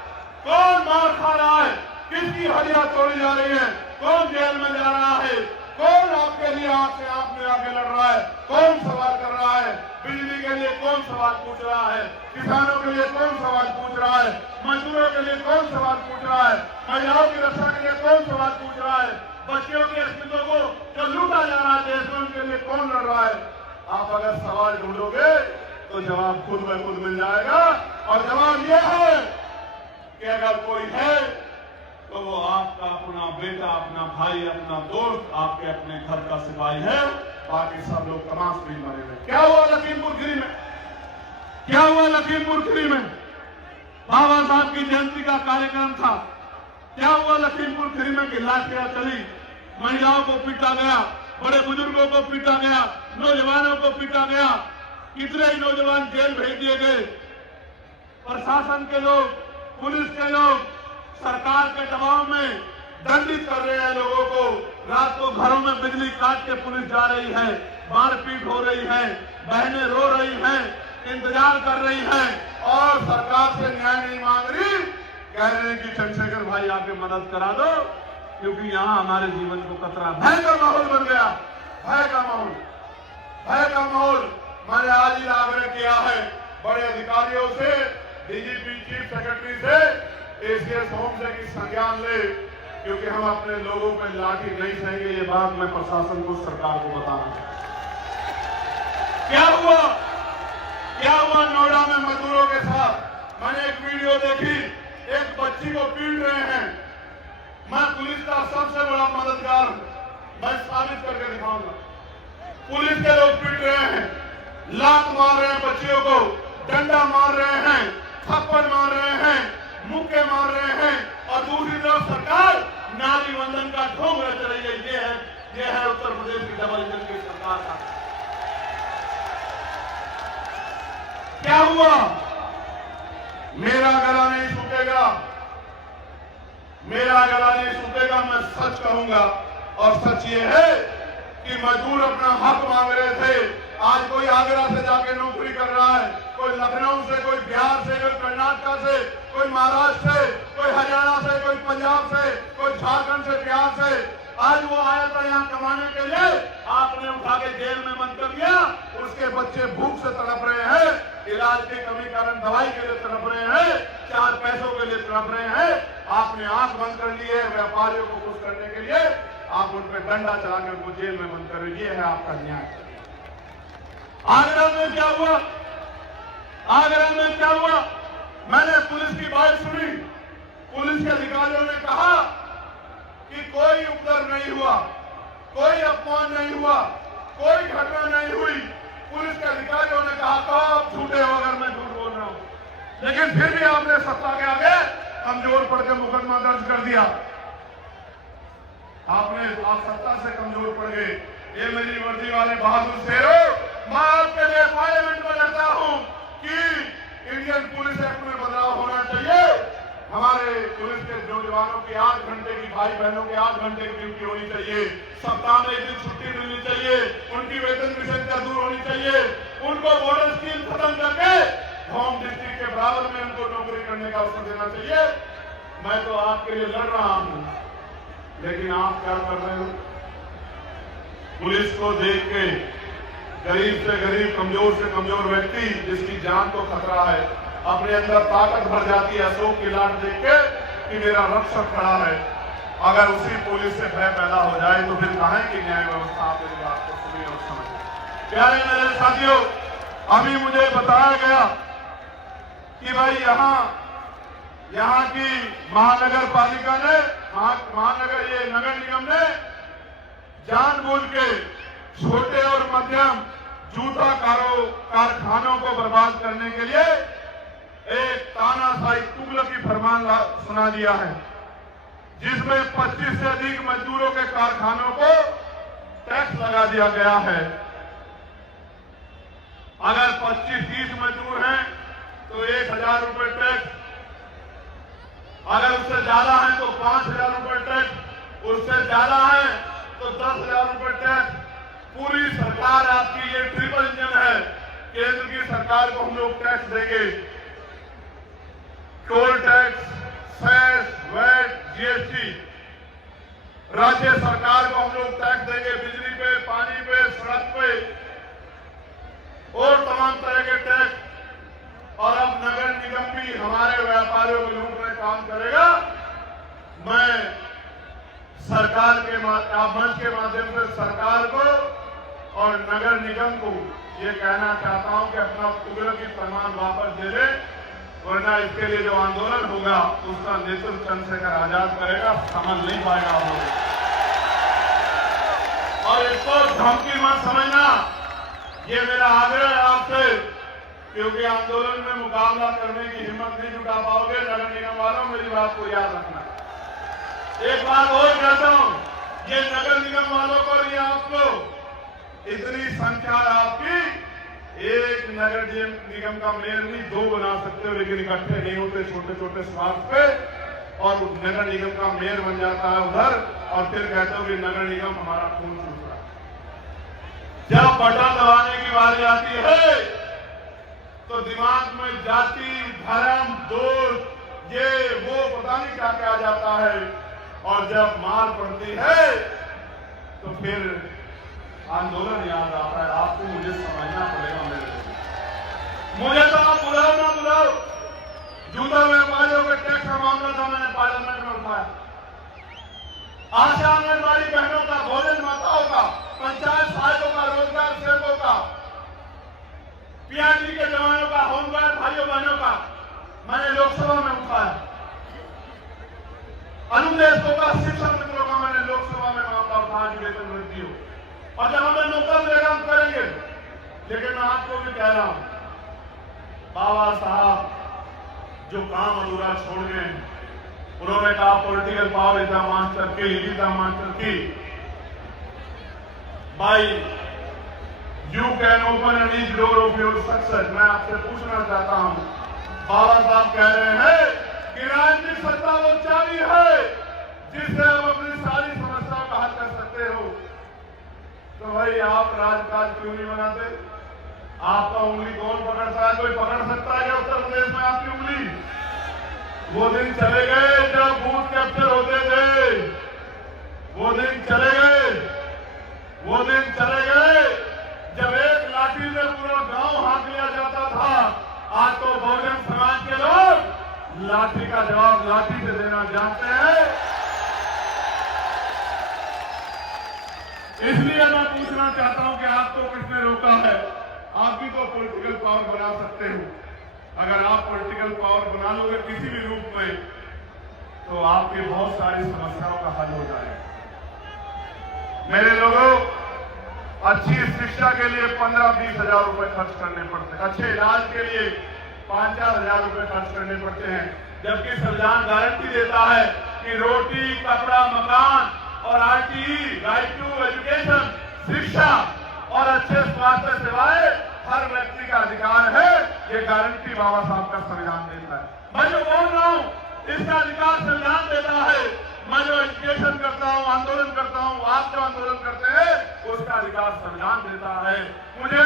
कौन मार खा रहा है, किसकी हड्डियां तोड़ी जा रही है, कौन जेल में जा रहा है, कौन आपके लिए आंख से आंख में आके लड़ रहा है, कौन सवाल कर रहा है, बिजली के लिए कौन सवाल पूछ रहा है, किसानों के लिए कौन सवाल पूछ रहा है, मजदूरों के लिए कौन सवाल पूछ रहा है, महिलाओं की रक्षा के लिए कौन सवाल पूछ रहा है, बच्चियों के अस्तित्व को जो लूटा जा रहा है देश में उनके लिए कौन लड़ रहा है। आप अगर सवाल ढूंढोगे तो जवाब खुद ब खुद मिल जाएगा। और जवाब यह है कि अगर कोई है तो वो आपका अपना बेटा, अपना भाई, अपना दोस्त, आपके अपने घर का सिपाही है। बाकी सब लोग तमाश नहीं मरे हुए। क्या हुआ लखीमपुर खीरी में? क्या हुआ लखीमपुर खीरी में? बाबा साहब की जयंती का कार्यक्रम था। क्या हुआ लखीमपुर खीरी में कि लाठियां चली, महिलाओं को पीटा गया, बड़े बुजुर्गों को पीटा गया, नौजवानों को पीटा गया, कितने ही नौजवान जेल भेज दिए गए। प्रशासन के लोग, पुलिस के लोग सरकार के दबाव में दंडित कर रहे हैं लोगों को। रात को घरों में बिजली काट के पुलिस जा रही है, मारपीट हो रही है, बहनें रो रही हैं, इंतजार कर रही हैं और सरकार से न्याय नहीं मांग रही। कह रहे हैं कि चंद्रशेखर भाई आके मदद करा दो क्योंकि यहाँ हमारे जीवन को खतरा। भय का माहौल बन गया, भय का माहौल, भय का माहौल। मैंने आज ही आग्रह किया है बड़े अधिकारियों से, डीजीपी, चीफ सेक्रेटरी से, एसीएस होम से कि संज्ञान ले क्योंकि हम अपने लोगों पर लाठी नहीं सहेंगे। ये बात मैं प्रशासन को, सरकार को बताना। क्या हुआ? क्या हुआ नोएडा में मजदूरों के साथ? मैंने एक वीडियो देखी, एक बच्ची को पीट रहे हैं। मैं पुलिस का सबसे बड़ा मददगार हूं, मैं साबित करके दिखाऊंगा। पुलिस के लोग पीट रहे हैं, लात मार रहे हैं बच्चियों को, डंडा मार रहे हैं, थप्पड़ मार रहे हैं, मुक्के मार रहे हैं और दूसरी तरफ सरकार नारी वंदन का ढोंग रच रही है। ये है उत्तर प्रदेश की डबल इंजन की सरकार का। क्या हुआ? मेरा गला नहीं सूखेगा, मेरा गला नहीं सूखेगा। मैं सच कहूंगा और सच ये है कि मजदूर अपना हक मांग रहे थे। आज कोई आगरा से जाके नौकरी कर रहा है, कोई लखनऊ से, कोई बिहार से, कोई कर्नाटक से, कोई महाराष्ट्र से, कोई हरियाणा से, कोई पंजाब से, कोई झारखंड से, बिहार से। आज वो आया था यहाँ कमाने के लिए, आपने उठा के जेल में बंद कर दिया। उसके बच्चे भूख से तड़प रहे हैं, इलाज की कमी कारण दवाई के लिए तड़प रहे हैं, 4 पैसों के लिए तड़प रहे हैं। आपने आंख बंद कर ली है व्यापारियों को खुश करने के लिए, आप उन पर डंडा चला के उनको जेल में बंद कर। ये है आपका न्याय। आगरा में क्या हुआ? आगरा में क्या हुआ? मैंने पुलिस की बात सुनी। पुलिस के अधिकारियों ने कहा कि कोई उपद्रव नहीं हुआ, कोई अपमान नहीं हुआ, कोई घटना नहीं हुई। पुलिस के अधिकारियों ने कहा आप झूठे हो अगर मैं झूठ बोल रहा हूं। लेकिन फिर भी आपने सत्ता के आगे कमजोर पड़ के मुकदमा दर्ज कर दिया। आप सत्ता से कमजोर पड़ गए। ये मेरी वर्दी वाले बहादुर शेरों, मैं आपके लिए पार्लियामेंट में लड़ता हूं कि इंडियन पुलिस एक्ट में बदलाव होना चाहिए। हमारे पुलिस के नौजवानों की 8 घंटे की, भाई बहनों की 8 घंटे की ड्यूटी होनी चाहिए। सप्ताह में 1 दिन छुट्टी मिलनी चाहिए। उनकी वेतन विषमता दूर होनी चाहिए। उनको बॉर्डर स्कीम खत्म करके होम डिस्ट्रिक्ट के बराबर में उनको नौकरी करने का अवसर देना चाहिए। मैं तो आपके लिए लड़ रहा हूं, लेकिन आप क्या कर रहे हो? पुलिस को देख के गरीब से गरीब, कमजोर से कमजोर व्यक्ति जिसकी जान को खतरा है, अपने अंदर ताकत भर जाती है अशोक की लाट देख के कि मेरा रक्षक खड़ा है। अगर उसी पुलिस से भय पैदा हो जाए तो फिर कहां की न्याय व्यवस्था? आप मेरी बात को सुनिए और समझिए। प्यारे मेरे साथियों, अभी मुझे बताया गया कि भाई यहाँ की महानगर पालिका ने, महानगर ये नगर निगम ने जानबूझ के छोटे और मध्यम जूता कारखानों को बर्बाद करने के लिए एक तानाशाही तुगलकी फरमान सुना दिया है, जिसमें 25 से अधिक मजदूरों के कारखानों को टैक्स लगा दिया गया है। अगर 25-30 मजदूर हैं तो 1,000 रुपए टैक्स, अगर उससे ज्यादा है तो 5,000 रुपए टैक्स, उससे ज्यादा है तो 10,000 रुपए टैक्स। पूरी सरकार आपकी ये ट्रिपल इंजन है। केंद्र की सरकार को हम लोग टैक्स देंगे, toll tax, cess, VAT, GST. राज्य सरकार को हम लोग टैक्स देंगे बिजली पे, पानी पे, सड़क पे और तमाम तरह के टैक्स। और अब नगर निगम भी हमारे व्यापारियों को लूटने काम करेगा। मैं सरकार के मंच के माध्यम से सरकार को और नगर निगम को ये कहना चाहता हूं कि अपना कुदरती सम्मान वापस दे दे, वरना इसके लिए जो आंदोलन होगा उसका नेतृत्व चंद्रशेखर आजाद करेगा, समझ नहीं पाएगा हम लोग। और इसको धमकी मत समझना, ये मेरा आग्रह है आपसे, क्योंकि आंदोलन में मुकाबला करने की हिम्मत नहीं जुटा पाओगे। नगर निगम वालों, मेरी बात को याद रखना। एक बात और कहता हूं, ये नगर निगम वालों को, ये आपको इतनी संख्या है आपकी, एक नगर निगम का मेयर नहीं 2 बना सकते हो, लेकिन इकट्ठे नहीं होते छोटे छोटे स्वार्थ पे, और नगर निगम का मेयर बन जाता है उधर, और फिर कहते हो कि नगर निगम हमारा खून चूस रहा है। जब बटन दबाने की बारी आती है तो दिमाग में जाति, धर्म, दोष, ये वो पता नहीं क्या क्या आ जाता है, और जब मार पड़ती है तो फिर आंदोलन याद आता है। आपको मुझे समझना पड़ेगा मेरे को। मुझे तो आप बुलाओ ना बुलाओ, जूता व्यापारियों के टैक्स का मामला था, मैंने पार्लियामेंट में उठाया। आशा आंगनबाड़ी बहनों का, भोजन माताओं का, पंचायत सहायकों का, रोजगार सेवकों का, पीआरडी के जवानों का, होमगार्ड भाइयों बहनों का मैंने लोकसभा में उठाया। अनुदेशकों का, शिक्षक मित्रों का मैंने लोकसभा में मामला उठाया कि वेतन वृद्धि हो, और जब हमें मौका मिलेगा हम करेंगे। लेकिन मैं आपको भी कह रहा हूं, बाबा साहब जो काम अधूरा छोड़ गए, उन्होंने कहा political power is the master key, is the master key. By you can open an each door of your success. मैं आपसे पूछना चाहता हूं, बाबा साहब कह रहे हैं कि राजनीतिक सत्ता वो चाबी है जिससे आप अपनी सारी समस्याओं का हल कर सकते हो। तो भाई आप राजकाज क्यों नहीं बनाते? आपका उंगली कौन पकड़ता है? कोई पकड़ सकता है क्या उत्तर प्रदेश में आपकी उंगली? वो दिन चले गए जब बूथ कैप्चर होते थे, वो दिन चले गए, वो दिन चले गए जब एक लाठी से पूरा गांव हाँक लिया जाता था। आज तो बहुजन समाज के लोग लाठी का जवाब लाठी से देना जानते हैं। इसलिए मैं पूछना चाहता हूं कि आपको किसने रोका है? आप भी तो पॉलिटिकल पावर बना सकते हो। अगर आप पॉलिटिकल पावर बना लोगे किसी भी रूप में, तो आपकी बहुत सारी समस्याओं का हल हो जाएगा। मेरे लोगों, अच्छी शिक्षा के लिए 15-20 हजार रुपए खर्च करने पड़ते हैं, अच्छे इलाज के लिए 5-4 हजार रुपए खर्च करने पड़ते हैं, जबकि संविधान गारंटी देता है कि रोटी, कपड़ा, मकान और आरटीई, राइट टू एजुकेशन, शिक्षा और अच्छे स्वास्थ्य सेवाएं हर व्यक्ति का अधिकार है। ये गारंटी बाबा साहब का संविधान देता है। मैं जो बोल रहा हूं इसका अधिकार संविधान देता है। मैं जो एजुकेशन करता हूं, आंदोलन करता हूं, आप जो आंदोलन करते हैं उसका अधिकार संविधान देता है। मुझे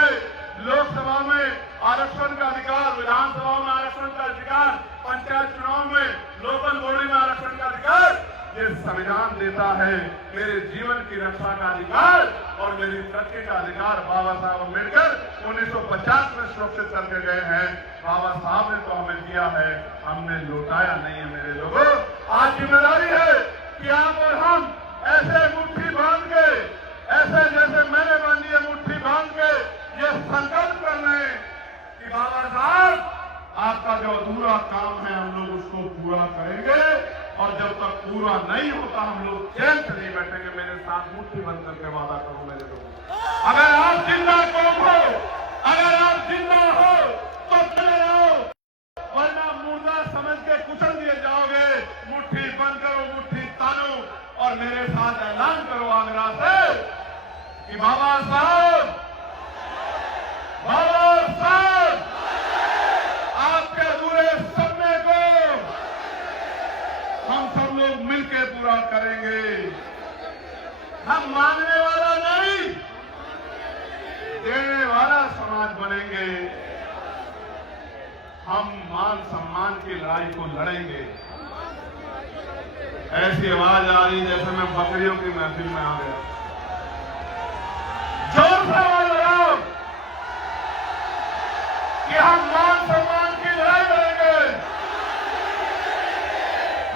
लोकसभा में आरक्षण का अधिकार, विधानसभा में आरक्षण का अधिकार, पंचायत चुनाव में, लोकल बॉडी में आरक्षण का अधिकार ये संविधान देता है। मेरे जीवन की रक्षा का अधिकार और मेरी तरक्की का अधिकार बाबा साहब अम्बेडकर 1950 में सुरक्षित करके गए हैं। बाबा साहब ने तो हमें दिया है, हमने लौटाया नहीं है। मेरे लोगों, आज जिम्मेदारी है कि आप और हम ऐसे मुट्ठी बांध के, ऐसे जैसे मैंने बांधी है मुट्ठी बांध के ये संकल्प कर रहे हैं कि बाबा साहब आपका जो अधूरा काम है हम लोग उसको पूरा करेंगे, और जब तक पूरा नहीं होता हम लोग चैन से नहीं बैठेंगे। मेरे साथ मुट्ठी बंद करके वादा करो मेरे लोगों। अगर आप जिंदा कौम हो, अगर आप जिंदा हो तो चले जाओ, वरना मुर्दा समझ के कुचल दिए जाओगे। मुट्ठी बंद करो, मुट्ठी तानो, और मेरे साथ ऐलान करो आगरा से साहब, बाबा साहब, आपके अधूरे सपने को हम सब लोग मिलकर पूरा करेंगे। हम मांगने वाला नहीं, देने वाला समाज बनेंगे। हम मान सम्मान की लड़ाई को लड़ेंगे। ऐसी आवाज आ रही जैसे मैं बकरियों की महफिल में आ गया। जोर से आवाज लगाओ कि हम मान सम्मान की लड़ाई लड़ेंगे।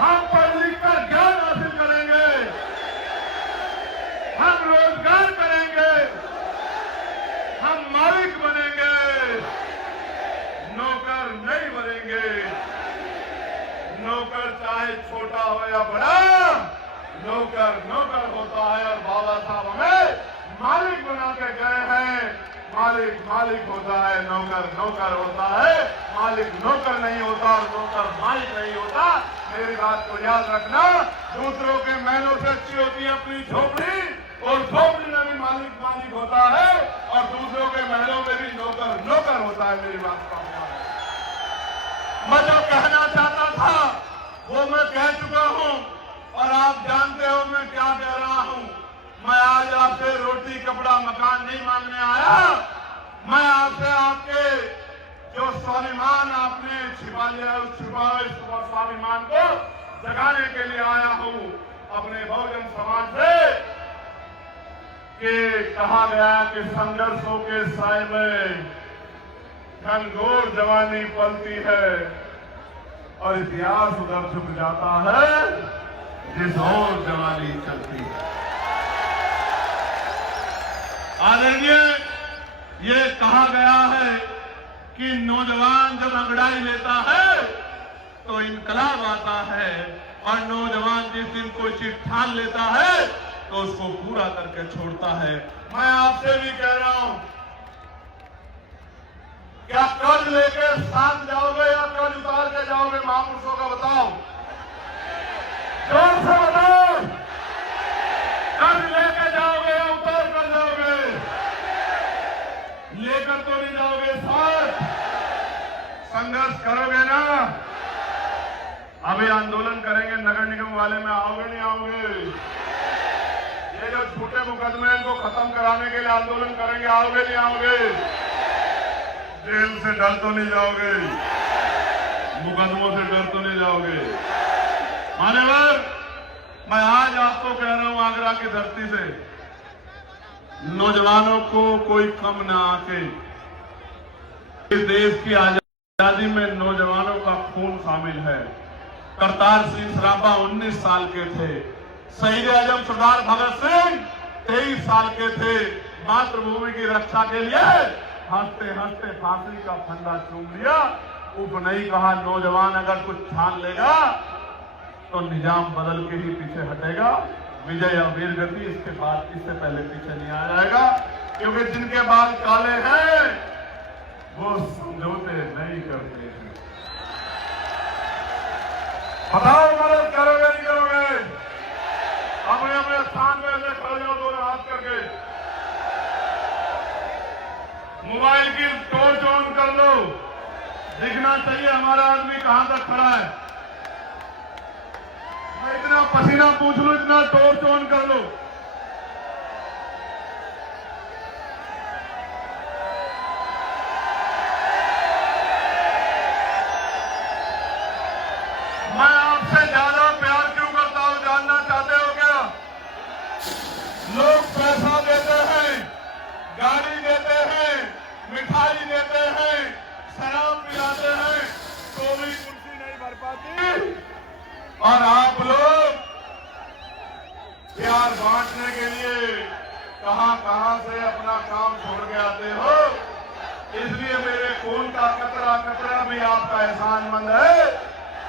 हम पढ़ लिख कर ज्ञान हासिल करेंगे। हम रोजगार करेंगे। हम मालिक बनेंगे, नौकर नहीं बनेंगे। नौकर चाहे छोटा हो या बड़ा, नौकर नौकर होता है। और बाबा साहब हमें मालिक बना के गए हैं। मालिक मालिक होता है, नौकर नौकर होता है। मालिक नौकर नहीं होता और नौकर मालिक नहीं होता। मेरी बात को याद रखना। दूसरों के महलों से अच्छी होती है अपनी झोपड़ी, और झोपड़ी में भी मालिक मालिक होता है और दूसरों के महलों में भी नौकर नौकर होता है। मेरी बात को मैं जो कहना चाहता था वो मैं कह चुका हूं, और आप जानते हो मैं क्या कह रहा हूं। मैं आज आपसे रोटी कपड़ा मकान नहीं मांगने आया। मैं आपसे आपके जो स्वाभिमान आपने छिपा लिया उस छुपाए स्वाभिमान को जगाने के लिए आया हूं। अपने बहुजन समाज से कि कहा गया कि संघर्षों के साए में घनघोर जवानी पलती है और इतिहास उधर झुक जाता है जिस और जवानी चलती है। आदरणीय, ये कहा गया है कि नौजवान जब अंगड़ाई लेता है तो इनकलाब आता है, और नौजवान जिस दिन कोई चीज ठान लेता है तो उसको पूरा करके छोड़ता है। मैं आपसे भी कह रहा हूं, क्या कर्ज लेके साथ जाओगे या कर्ज उतार के जाओगे? महापुरुषों का बताओ, जोर से बताओ। कर्ज लेके जाओगे या उतार कर जाओगे? लेकर तो नहीं जाओगे, साथ संघर्ष करोगे ना? अभी आंदोलन करेंगे नगर निगम वाले में, आओगे नहीं आओगे? ये जो झूठे मुकदमे हैं इनको खत्म कराने के लिए आंदोलन करेंगे, आओगे नहीं आओगे? जेल से डर तो नहीं जाओगे? मुकदमों से डर तो नहीं जाओगे? मान्यवर, मैं आज आपको कह रहा हूं आगरा की धरती से, नौजवानों को कोई कम ना आके, इस देश की आजादी में नौजवानों का खून शामिल है। करतार सिंह सराभा 19 साल के थे। शहीद आजम सरदार भगत सिंह 23 साल के थे। मातृभूमि की रक्षा के लिए हंसते हंसते फांसी का फंदा चूम लिया। उप नहीं कहा नौजवान अगर कुछ ठान लेगा तो निजाम बदल के ही पीछे हटेगा। विजय या वीर गति इसके बाद इससे पहले पीछे नहीं आ जाएगा, क्योंकि जिनके बाल काले हैं वो समझौते नहीं करते हैं। बताओ मदद करोगे नहीं करोगे? अपने अपने स्थान पे ऐसे खड़े जाओ, दोनों हाथ करके। मोबाइल की टॉर्च ऑन कर लो, दिखना चाहिए हमारा आदमी कहां तक खड़ा है। मैं इतना पसीना पूछ लूं, इतना टॉर्च ऑन कर लो। मैं आपसे ज्यादा प्यार क्यों करता हूं, जानना चाहते हो क्या? लोग पैसा देते हैं, गाड़ी देते हैं, मिठाई देते हैं, शराब पिलाते हैं, तो भी कुर्सी नहीं भर पाती। और आप लोग प्यार बांटने के लिए कहां कहां से अपना काम छोड़ के आते हो। इसलिए मेरे खून का कतरा कतरा भी आपका एहसानमंद है,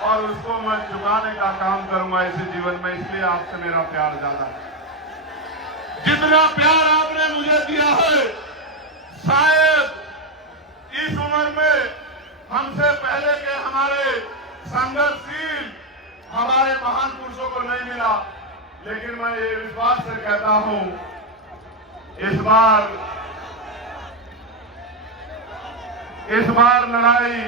और उसको मैं चुकाने का काम करूंगा इसी जीवन में। इसलिए आपसे मेरा प्यार ज्यादा है। जितना प्यार आपने मुझे दिया है, शायद इस उम्र में हमसे पहले के हमारे संघर्षशील हमारे महान पुरुषों को नहीं मिला। लेकिन मैं ये विश्वास से कहता हूं इस बार लड़ाई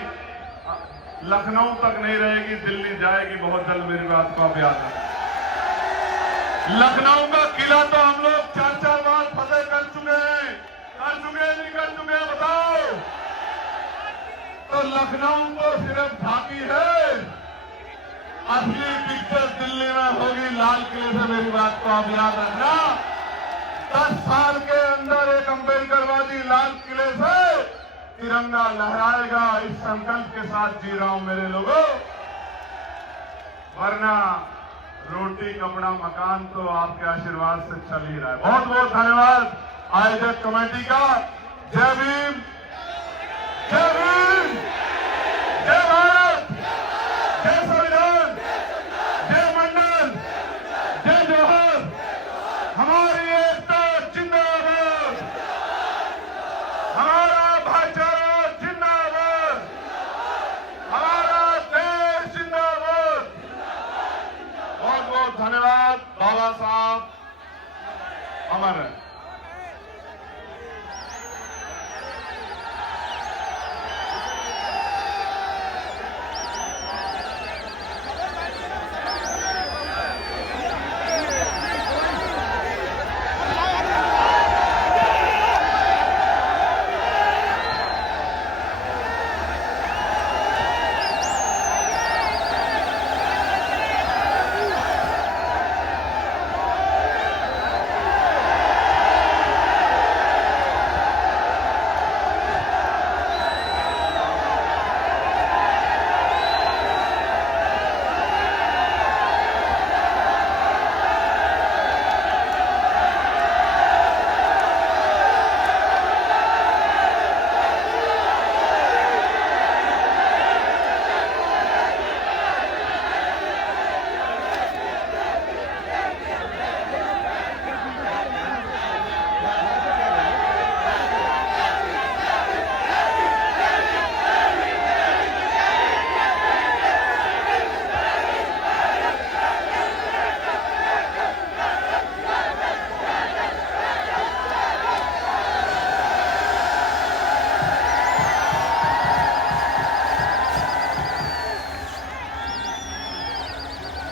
लखनऊ तक नहीं रहेगी, दिल्ली जाएगी बहुत जल्द। मेरी बात को आप याद रखें। लखनऊ का किला तो हम लोग 4-4 बार फतेह कर चुके हैं, नहीं कर चुके हैं बताओ? तो लखनऊ को सिर्फ झांकी है, असली पिक्चर दिल्ली में होगी लाल किले से। मेरी बात को आप याद रखना। 10 साल के अंदर एक अम्बेडकरवादी लाल किले से तिरंगा लहराएगा। इस संकल्प के साथ जी रहा हूं मेरे लोगों, वरना रोटी कपड़ा मकान तो आपके आशीर्वाद से चल ही रहा है। बहुत बहुत धन्यवाद आयोजक कमेटी का। जय भीम, जय भीम, जय भारत, जय संविधान, जय मंडल, जय जोहर। हमारी एकता जिंदाबाद, हमारा भाईचारा जिंदाबाद, हमारा देश जिंदाबाद। बहुत बहुत धन्यवाद। बाबा साहब अमर है।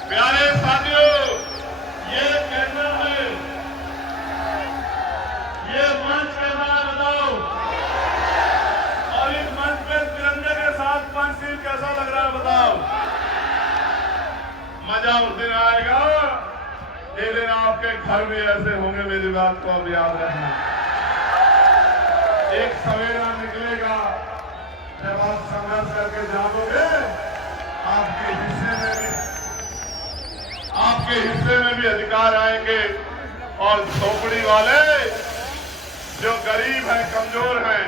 प्यारे साथियों, ये कैसा है, ये मंच कैसा है बताओ? और इस मंच पे तिरंगे के साथ पंचशील कैसा लग रहा है बताओ? मजा उस दिन आएगा जिस दिन आपके घर भी ऐसे होंगे। मेरी बात को अब याद रखना। एक सवेरा निकलेगा जब आप संघर्ष करके जाओगे, आपके हिस्से में भी अधिकार आएंगे और झोपड़ी वाले जो गरीब हैं, कमजोर हैं,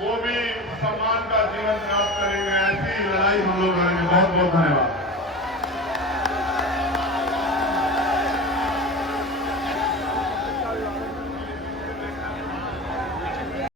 वो भी सम्मान का जीवन प्राप्त करेंगे। ऐसी लड़ाई हम लोग करेंगे। बहुत बहुत धन्यवाद।